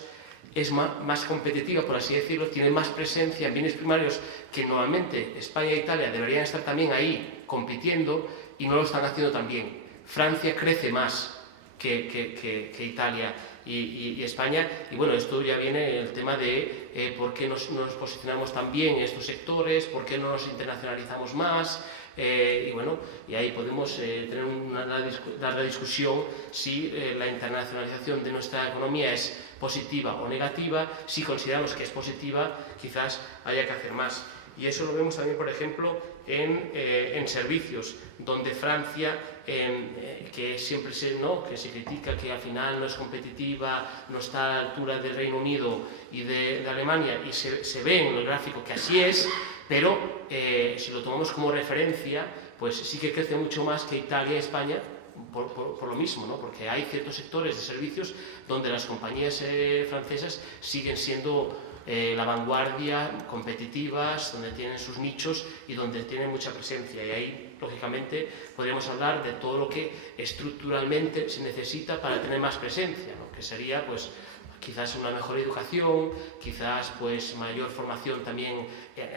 es más competitiva, por así decirlo, tiene más presencia en bienes primarios que normalmente España e Italia deberían estar también ahí compitiendo y no lo están haciendo tan bien. Francia crece más que Italia y España, y bueno, esto ya viene el tema de por qué no nos posicionamos tan bien en estos sectores, por qué no nos internacionalizamos más, y bueno, y ahí podemos tener una larga discusión si la internacionalización de nuestra economía es positiva o negativa. Si consideramos que es positiva, quizás haya que hacer más. Y eso lo vemos también, por ejemplo, en servicios, donde Francia, que siempre que se critica que al final no es competitiva, no está a la altura del Reino Unido y de Alemania, y se ve en el gráfico que así es, pero si lo tomamos como referencia, pues sí que crece mucho más que Italia y España, por lo mismo, ¿no? Porque hay ciertos sectores de servicios donde las compañías francesas siguen siendo la vanguardia, competitivas, donde tienen sus nichos y donde tienen mucha presencia. Y ahí, lógicamente, podríamos hablar de todo lo que estructuralmente se necesita para tener más presencia, ¿no? Que sería, pues, quizás una mejor educación, quizás pues mayor formación también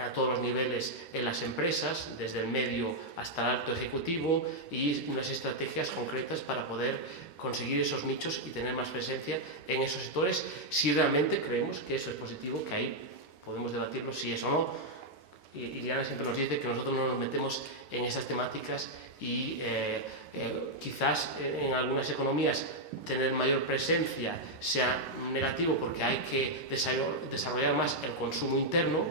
a todos los niveles en las empresas, desde el medio hasta el alto ejecutivo, y unas estrategias concretas para poder conseguir esos nichos y tener más presencia en esos sectores, si realmente creemos que eso es positivo, que ahí podemos debatirlo si es o no. Y Diana siempre nos dice que nosotros no nos metemos en esas temáticas y quizás en algunas economías tener mayor presencia sea negativo porque hay que desarrollar más el consumo interno,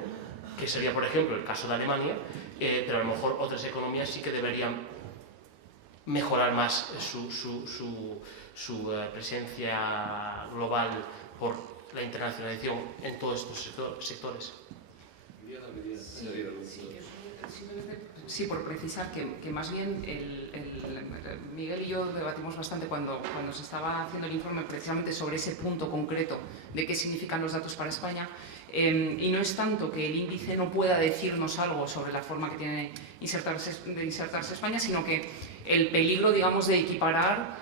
que sería por ejemplo el caso de Alemania, pero a lo mejor otras economías sí que deberían mejorar más su presencia global por la internacionalización en todos estos sectores. Sí, por precisar que más bien Miguel y yo debatimos bastante cuando se estaba haciendo el informe precisamente sobre ese punto concreto de qué significan los datos para España, y no es tanto que el índice no pueda decirnos algo sobre la forma que tiene de insertarse España, sino que el peligro, digamos, de equiparar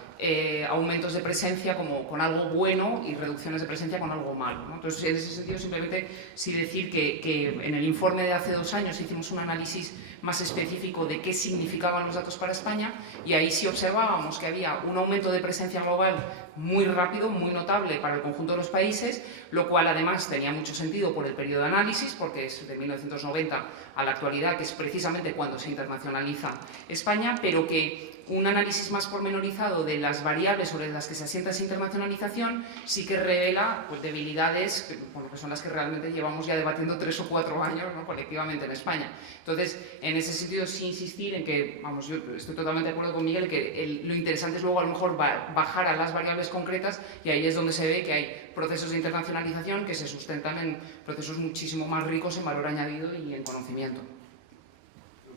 aumentos de presencia con algo bueno y reducciones de presencia con algo malo, ¿no? Entonces, en ese sentido, simplemente sí decir que en el informe de hace 2 años hicimos un análisis más específico de qué significaban los datos para España y ahí sí observábamos que había un aumento de presencia global muy rápido, muy notable para el conjunto de los países, lo cual además tenía mucho sentido por el periodo de análisis, porque es de 1990 a la actualidad, que es precisamente cuando se internacionaliza España, pero que un análisis más pormenorizado de las variables sobre las que se asienta esa internacionalización sí que revela pues, debilidades que son las que realmente llevamos ya debatiendo 3 o 4 años, ¿no?, colectivamente en España. Entonces, en ese sentido sí insistir en que, vamos, yo estoy totalmente de acuerdo con Miguel, que lo interesante es luego a lo mejor bajar a las variables concretas y ahí es donde se ve que hay procesos de internacionalización que se sustentan en procesos muchísimo más ricos en valor añadido y en conocimiento.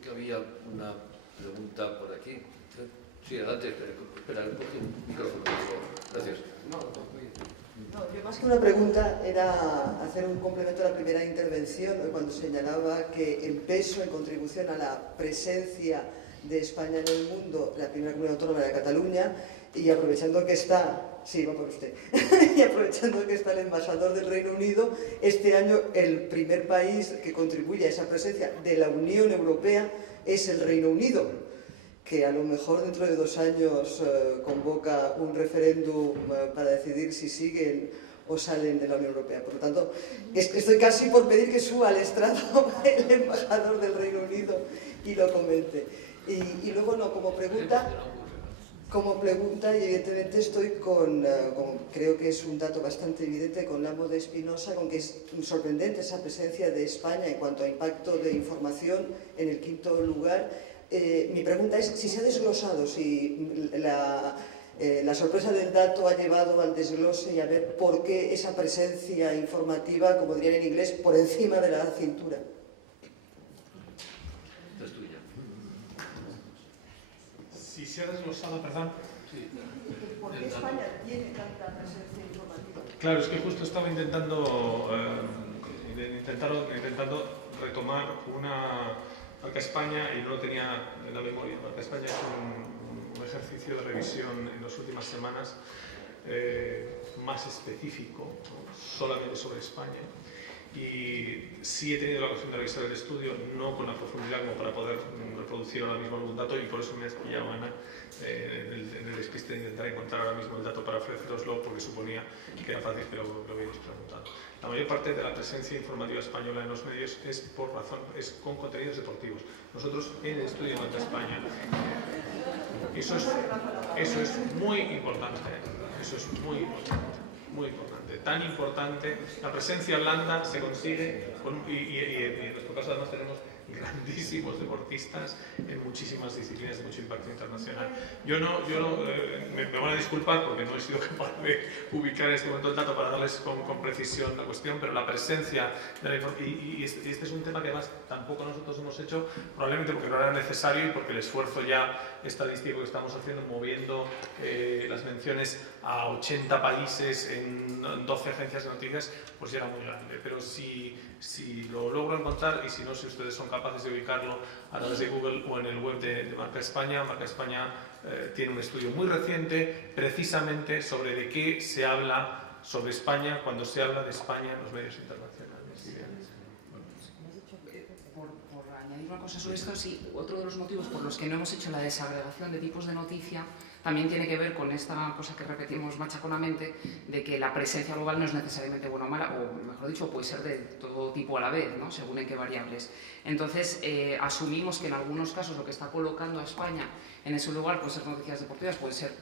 Creo que había una pregunta por aquí. Sí, adelante, espera un micrófono, por favor. Gracias. No, yo más que una pregunta era hacer un complemento a la primera intervención, cuando señalaba que el peso en contribución a la presencia de España en el mundo, la primera comunidad autónoma era Cataluña, y aprovechando que está, sí, va por usted, y aprovechando que está el embajador del Reino Unido, este año el primer país que contribuye a esa presencia de la Unión Europea es el Reino Unido, que a lo mejor dentro de 2 años convoca un referéndum para decidir si siguen o salen de la Unión Europea. Por lo tanto, estoy casi por pedir que suba al estrado el embajador del Reino Unido y lo comente. Y luego, no, como pregunta, y evidentemente estoy creo que es un dato bastante evidente con Lamo de Espinosa, con que es sorprendente esa presencia de España en cuanto a impacto de información en el 5º lugar. Mi pregunta es si se ha desglosado, si la sorpresa del dato ha llevado al desglose y a ver por qué esa presencia informativa, como dirían en inglés, por encima de la cintura. Es tuya. Si se ha desglosado, perdón. Sí. ¿Por qué España tiene tanta presencia informativa? Claro, es que justo estaba intentando retomar una Marca España, y no lo tenía en la memoria. Marca España es un ejercicio de revisión en las últimas semanas más específico, solamente sobre España. Y sí he tenido la ocasión de revisar el estudio, no con la profundidad como para poder reproducir ahora mismo algún dato, y por eso me has pillado, Ana, en el despiste de intentar encontrar ahora mismo el dato para ofreceroslo, porque suponía que era fácil que lo hubierais preguntado. La mayor parte de la presencia informativa española en los medios es con contenidos deportivos. Nosotros en el estudio de Marca España, eso es muy importante, muy importante, tan importante. La presencia blanda se consigue y en nuestro caso además tenemos grandísimos deportistas en muchísimas disciplinas de mucho impacto internacional. Me van a disculpar porque no he sido capaz de ubicar en este momento el dato para darles con precisión la cuestión, pero la presencia de la información, y este es un tema que además tampoco nosotros hemos hecho, probablemente porque no era necesario y porque el esfuerzo ya estadístico que estamos haciendo, moviendo las menciones a 80 países en 12 agencias de noticias, pues ya era muy grande. Pero si lo logro encontrar, y si no, si ustedes son capaces de ubicarlo a través de Google o en el web de Marca España, Marca España tiene un estudio muy reciente precisamente sobre de qué se habla sobre España cuando se habla de España en los medios internacionales. añadir una cosa sobre esto, sí, otro de los motivos por los que no hemos hecho la desagregación de tipos de noticia también tiene que ver con esta cosa que repetimos machaconamente, de que la presencia global no es necesariamente buena o mala, o mejor dicho, puede ser de todo tipo a la vez, ¿no? Según en qué variables. Entonces, asumimos que en algunos casos lo que está colocando a España en ese lugar puede ser noticias deportivas, puede ser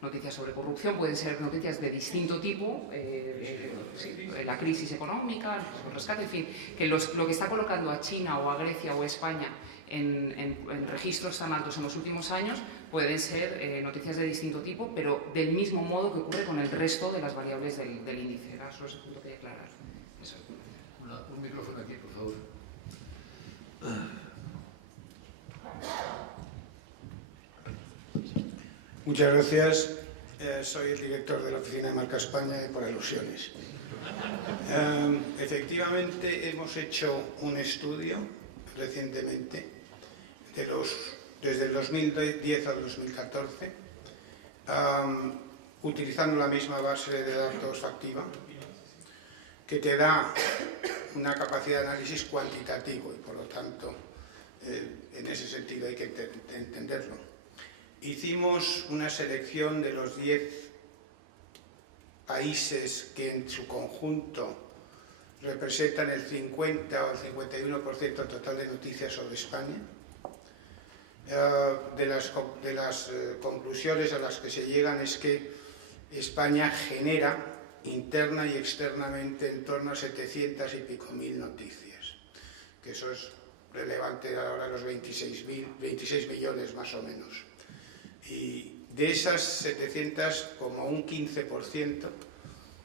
noticias sobre corrupción, pueden ser noticias de distinto tipo, la crisis económica, el rescate, en fin, que lo que está colocando a China o a Grecia o a España en registros tan altos en los últimos años pueden ser noticias de distinto tipo, pero del mismo modo que ocurre con el resto de las variables del índice. Era solo ese punto que quería aclarar. Eso. Un micrófono aquí, por favor. Muchas gracias. Soy el director de la Oficina de Marca España y por alusiones. Efectivamente, hemos hecho un estudio recientemente, desde el 2010 al 2014, utilizando la misma base de datos factiva, que te da una capacidad de análisis cuantitativo y, por lo tanto, en ese sentido hay que entenderlo. Hicimos una selección de los 10 países que en su conjunto representan el 50 o el 51% total de noticias sobre España. De las conclusiones a las que se llegan es que España genera interna y externamente en torno a 700 y pico mil noticias, que eso es relevante ahora los 26 millones más o menos. Y de esas 700, como un 15%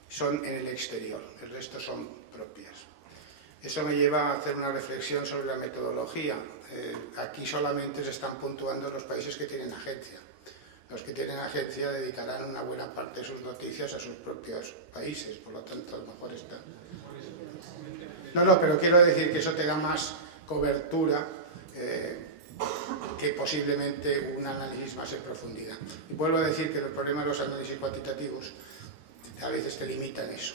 son en el exterior, el resto son propias. Eso me lleva a hacer una reflexión sobre la metodología. Aquí solamente se están puntuando los países que tienen agencia. Los que tienen agencia dedicarán una buena parte de sus noticias a sus propios países, por lo tanto a lo mejor está... No, pero quiero decir que eso te da más cobertura que posiblemente un análisis más en profundidad. Y vuelvo a decir que el problema de los análisis cuantitativos a veces te limitan eso.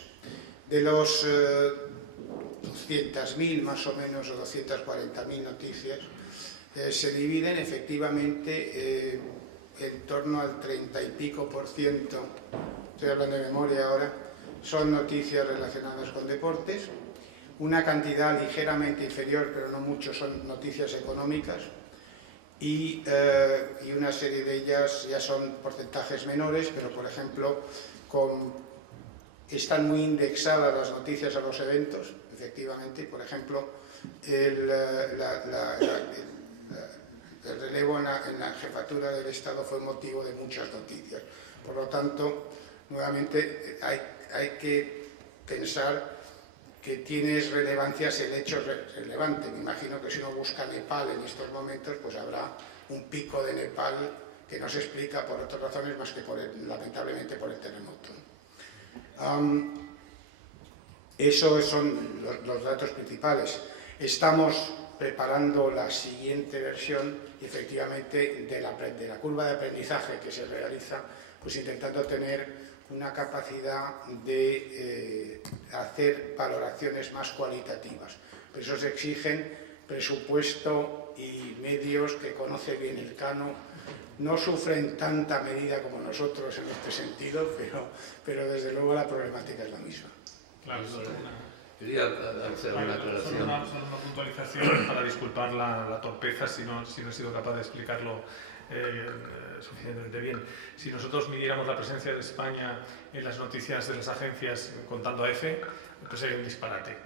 De los 200.000 más o menos, o 240.000 noticias, se dividen efectivamente en torno al 30 y pico %, estoy hablando de memoria ahora, son noticias relacionadas con deportes, una cantidad ligeramente inferior, pero no mucho, son noticias económicas, y una serie de ellas ya son porcentajes menores, pero por ejemplo están muy indexadas las noticias a los eventos, efectivamente. Por ejemplo, el relevo en la jefatura del Estado fue motivo de muchas noticias. Por lo tanto, nuevamente hay que pensar que tiene relevancia si el hecho es relevante. Me imagino que si uno busca Nepal en estos momentos, pues habrá un pico de Nepal que no se explica por otras razones más que lamentablemente por el terremoto. Esos son los datos principales. Estamos preparando la siguiente versión, efectivamente, de la curva de aprendizaje que se realiza, pues intentando tener una capacidad de hacer valoraciones más cualitativas. Por eso se exigen presupuesto y medios que conoce bien el Cano. No sufren tanta medida como nosotros en este sentido, pero desde luego la problemática es la misma. Claro, quería hacer una aclaración. Solo una puntualización para disculpar la torpeza si no he sido capaz de explicarlo suficientemente bien. Si nosotros midiéramos la presencia de España en las noticias de las agencias contando a EFE, pues sería un disparate.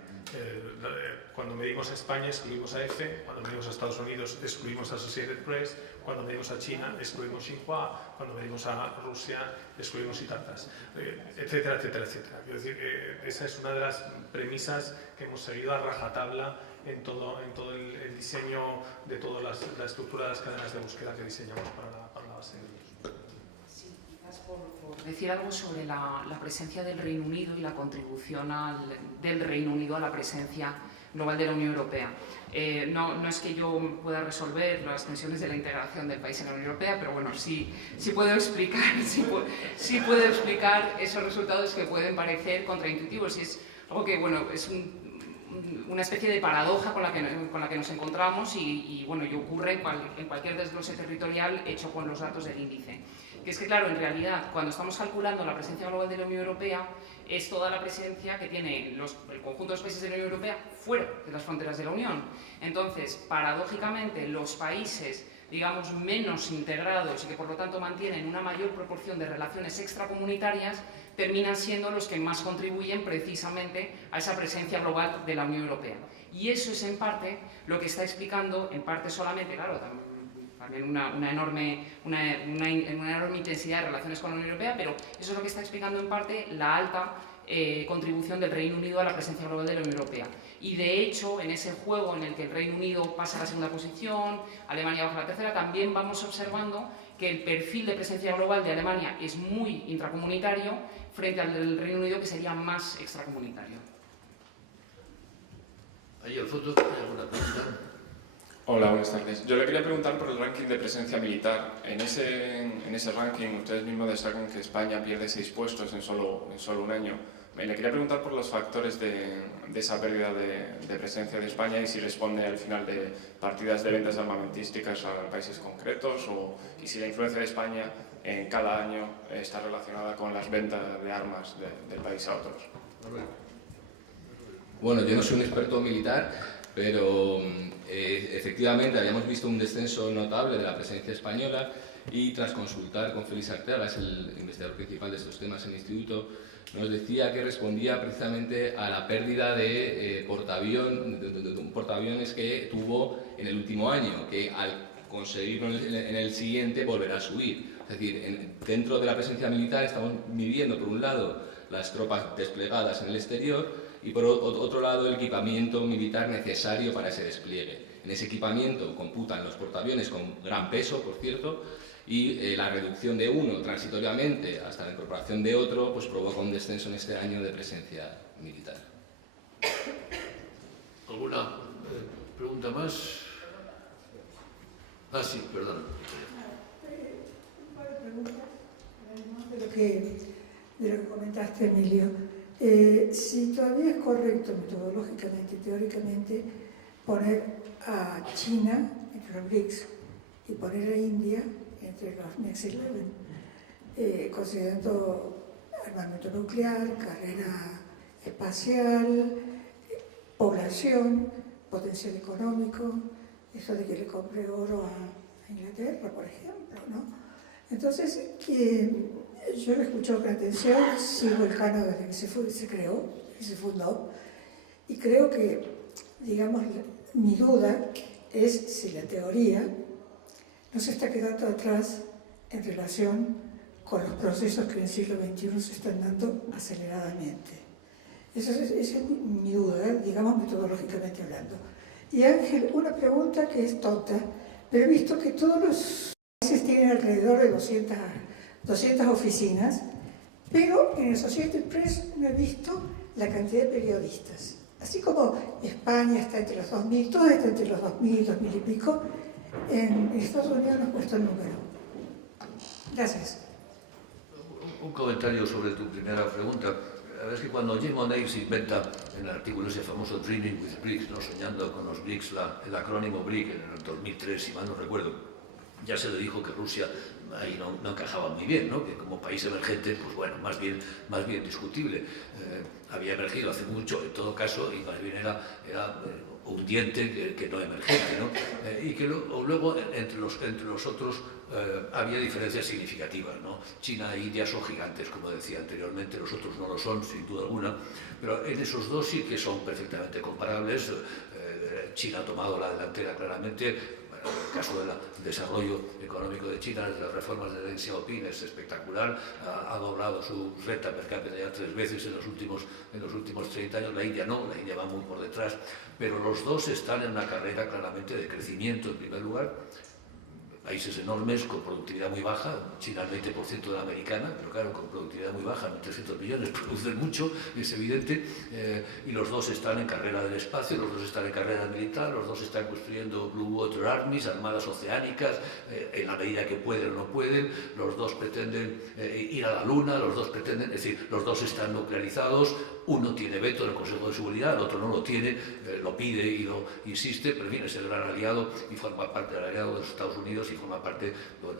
Cuando medimos a España excluimos a EFE, cuando medimos a Estados Unidos excluimos a Associated Press, cuando medimos a China excluimos Xinhua, cuando medimos a Rusia excluimos Itatas, etcétera, etcétera, etcétera. Quiero decir, esa es una de las premisas que hemos seguido a rajatabla en todo el diseño de toda la estructura de las cadenas de búsqueda que diseñamos para la base de datos. Sí, quizás por decir algo sobre la presencia del Reino Unido y la contribución del Reino Unido a la presencia global de la Unión Europea. No es que yo pueda resolver las tensiones de la integración del país en la Unión Europea, pero bueno, sí puedo explicar esos resultados que pueden parecer contraintuitivos, y es algo que, bueno, es una especie de paradoja con la que nos encontramos y bueno, y ocurre en cualquier desglose territorial hecho con los datos del índice. Que es que, claro, en realidad, cuando estamos calculando la presencia global de la Unión Europea, es toda la presencia que tiene el conjunto de los países de la Unión Europea fuera de las fronteras de la Unión. Entonces, paradójicamente, los países, digamos, menos integrados y que por lo tanto mantienen una mayor proporción de relaciones extracomunitarias, terminan siendo los que más contribuyen precisamente a esa presencia global de la Unión Europea. Y eso es en parte lo que está explicando, en parte solamente, claro, también una enorme intensidad de relaciones con la Unión Europea, pero eso es lo que está explicando en parte la alta contribución del Reino Unido a la presencia global de la Unión Europea. Y de hecho, en ese juego en el que el Reino Unido pasa a la segunda posición, Alemania baja a la tercera, también vamos observando que el perfil de presencia global de Alemania es muy intracomunitario frente al del Reino Unido, que sería más extracomunitario. Ahí al fondo, ¿hay alguna pregunta? Hola, buenas tardes. Yo le quería preguntar por el ranking de presencia militar. En ese ranking ustedes mismos destacan que España pierde 6 puestos en solo un año. Le quería preguntar por los factores de esa pérdida de presencia de España y si responde al final de partidas de ventas armamentísticas a países concretos y si la influencia de España en cada año está relacionada con las ventas de armas del país a otros. Bueno, yo no soy un experto militar, pero efectivamente habíamos visto un descenso notable de la presencia española y tras consultar con Félix Arteaga, es el investigador principal de estos temas en el instituto, nos decía que respondía precisamente a la pérdida de portaaviones que tuvo en el último año, que al conseguirlo en el siguiente volverá a subir. Es decir, dentro de la presencia militar estamos midiendo, por un lado, las tropas desplegadas en el exterior y por otro lado el equipamiento militar necesario para ese despliegue. En ese equipamiento computan los portaaviones con gran peso, por cierto, y la reducción de uno transitoriamente hasta la incorporación de otro pues provoca un descenso en este año de presencia militar. ¿Alguna pregunta más? Ah, sí, perdón. Un par de preguntas, de lo que comentaste, Emilio. Si todavía es correcto metodológicamente y teóricamente poner a China entre los BRICS y poner a India entre los Next 11, considerando armamento nuclear, carrera espacial, población, potencial económico, eso de que le compre oro a Inglaterra, por ejemplo, ¿no? Entonces, yo lo escucho con atención, sigo el canon desde que se creó, que se fundó, y creo que, digamos, mi duda es si la teoría no se está quedando atrás en relación con los procesos que en el siglo XXI se están dando aceleradamente. Esa es mi duda, digamos, metodológicamente hablando. Y Ángel, una pregunta que es tonta, pero he visto que todos los países tienen alrededor de 200 oficinas, pero en el Associated Press no he visto la cantidad de periodistas. Así como España está entre los 2.000, todo está entre los 2.000, 2.000 y pico, en Estados Unidos nos cuesta el número. Gracias. Un comentario sobre tu primera pregunta. La verdad es que cuando Jim O'Neill se inventa en el artículo ese famoso Dreaming with BRICS, ¿no? Soñando con los BRICS, el acrónimo BRIC en el 2003, si mal no recuerdo, ya se le dijo que Rusia ahí no encajaba muy bien, ¿no? Que como país emergente, pues bueno, más bien discutible. Había emergido hace mucho, en todo caso, y más bien era un diente que no emergente, ¿no? Y que luego entre los otros había diferencias significativas, ¿no? China e India son gigantes, como decía anteriormente, los otros no lo son, sin duda alguna, pero en esos dos sí que son perfectamente comparables. China ha tomado la delantera claramente. El caso del desarrollo económico de China, desde las reformas de Deng Xiaoping, es espectacular, ha doblado su renta per cápita ya 3 veces en los últimos 30 años. La India no, la India va muy por detrás, pero los dos están en una carrera claramente de crecimiento en primer lugar. Países enormes con productividad muy baja, China el 20% de la americana, pero claro, con productividad muy baja, 1.300 millones, producen mucho, es evidente, y los dos están en carrera del espacio, los dos están en carrera militar, los dos están construyendo Blue Water Armies, armadas oceánicas, en la medida que pueden o no pueden, los dos pretenden ir a la luna, los dos pretenden, es decir, los dos están nuclearizados, uno tiene veto en el Consejo de Seguridad, el otro no lo tiene, lo pide y lo insiste, pero en fin, es el gran aliado y forma parte del aliado de los Estados Unidos y forma parte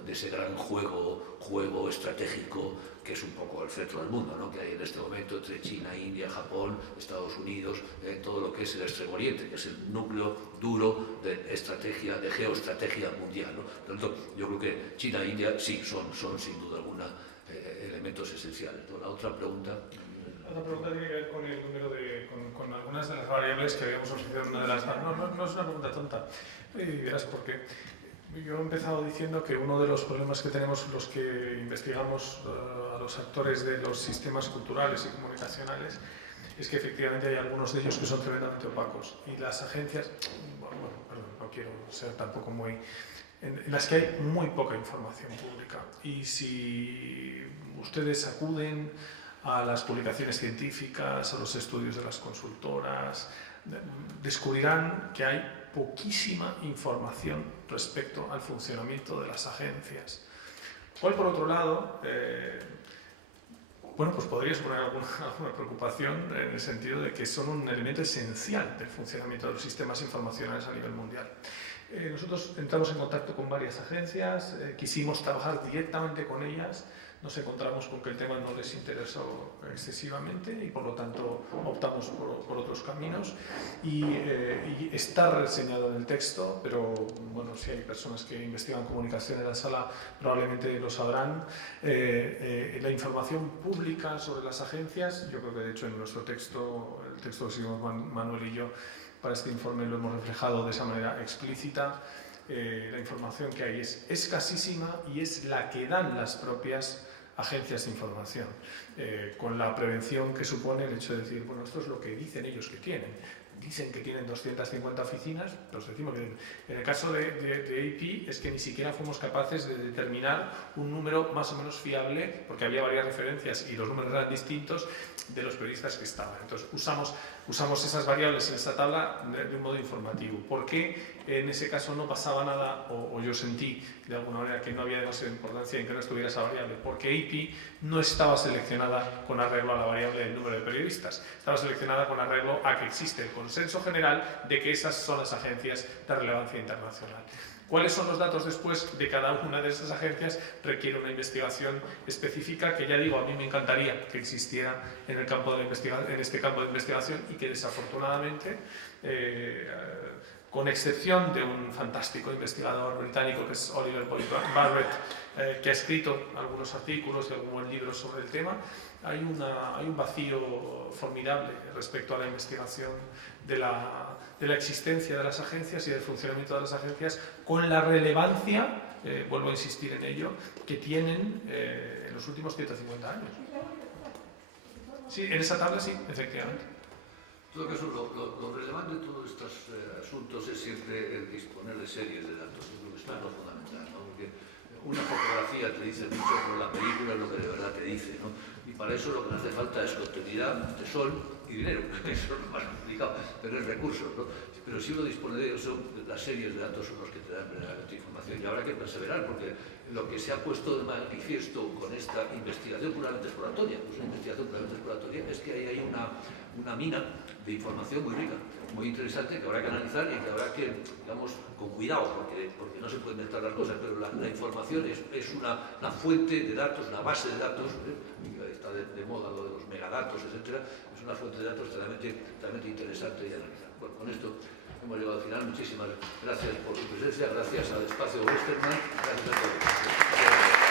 de ese gran juego estratégico que es un poco el centro del mundo, ¿no?, que hay en este momento entre China, India, Japón, Estados Unidos, todo lo que es el Extremo Oriente, que es el núcleo duro de estrategia, de geoestrategia mundial, ¿no? Por lo tanto, yo creo que China e India sí son sin duda alguna elementos esenciales, ¿no? La otra pregunta... La pregunta tiene que ver con el número con algunas de las variables que habíamos ofrecido en una de las... No es una pregunta tonta, y verás por qué. Yo he empezado diciendo que uno de los problemas que tenemos los que investigamos a los actores de los sistemas culturales y comunicacionales es que efectivamente hay algunos de ellos que son tremendamente opacos. Y las agencias, perdón, no quiero ser tampoco muy... en las que hay muy poca información pública. Y si ustedes acuden a las publicaciones científicas, a los estudios de las consultoras, descubrirán que hay poquísima información respecto al funcionamiento de las agencias. Cual, por otro lado, pues podría suponer alguna preocupación en el sentido de que son un elemento esencial del funcionamiento de los sistemas informacionales a nivel mundial. Nosotros entramos en contacto con varias agencias, quisimos trabajar directamente con ellas, nos encontramos con que el tema no les interesó excesivamente y por lo tanto optamos por otros caminos y está reseñado en el texto, pero bueno, si hay personas que investigan comunicación en la sala probablemente lo sabrán. La información pública sobre las agencias, yo creo que de hecho en nuestro texto, el texto que seguimos Manuel y yo para este informe lo hemos reflejado de esa manera explícita. La información que hay es escasísima y es la que dan las propias agencias de información, con la prevención que supone el hecho de decir, bueno, esto es lo que dicen ellos que tienen. Dicen que tienen 250 oficinas, nos decimos que en el caso de AP es que ni siquiera fuimos capaces de determinar un número más o menos fiable, porque había varias referencias y los números eran distintos de los periodistas que estaban. Entonces usamos esas variables en esta tabla de un modo informativo. ¿Por qué en ese caso no pasaba nada o yo sentí de alguna manera que no había demasiada importancia en que no estuviera esa variable? Porque AP no estaba seleccionada con arreglo a la variable del número de periodistas, estaba seleccionada con arreglo a que existe el consenso general de que esas son las agencias de relevancia internacional. ¿Cuáles son los datos después de cada una de esas agencias? Requiere una investigación específica que, ya digo, a mí me encantaría que existiera en este campo de investigación y que desafortunadamente, con excepción de un fantástico investigador británico que es Oliver Boyd Barrett, que ha escrito algunos artículos y algún buen libro sobre el tema, hay un vacío formidable respecto a la investigación de la existencia de las agencias y del funcionamiento de las agencias con la relevancia, vuelvo a insistir en ello, que tienen en los últimos 150 años. Sí, en esa tabla sí, efectivamente. En todo caso, lo relevante de todos estos asuntos es siempre el disponer de series de datos. Yo creo que esto es lo fundamental, ¿no? Porque una fotografía te dice mucho, pero la película es lo que de verdad te dice, ¿no? Y para eso lo que nos hace falta es continuidad, tesón y dinero. Eso es lo más complicado, tener recursos, ¿no? Pero si uno dispone de eso, las series de datos son los que te dan verdaderamente información. Y habrá que perseverar, porque lo que se ha puesto de manifiesto con esta investigación puramente exploratoria, es que ahí hay una mina de información muy rica, muy interesante, que habrá que analizar y que habrá que, digamos, con cuidado, porque no se pueden inventar las cosas, pero la información es una fuente de datos, una base de datos, está de moda lo de los megadatos, etcétera, es una fuente de datos totalmente interesante y analizar. Bueno, con esto hemos llegado al final. Muchísimas gracias por su presencia, gracias al espacio Westermann, gracias a todos.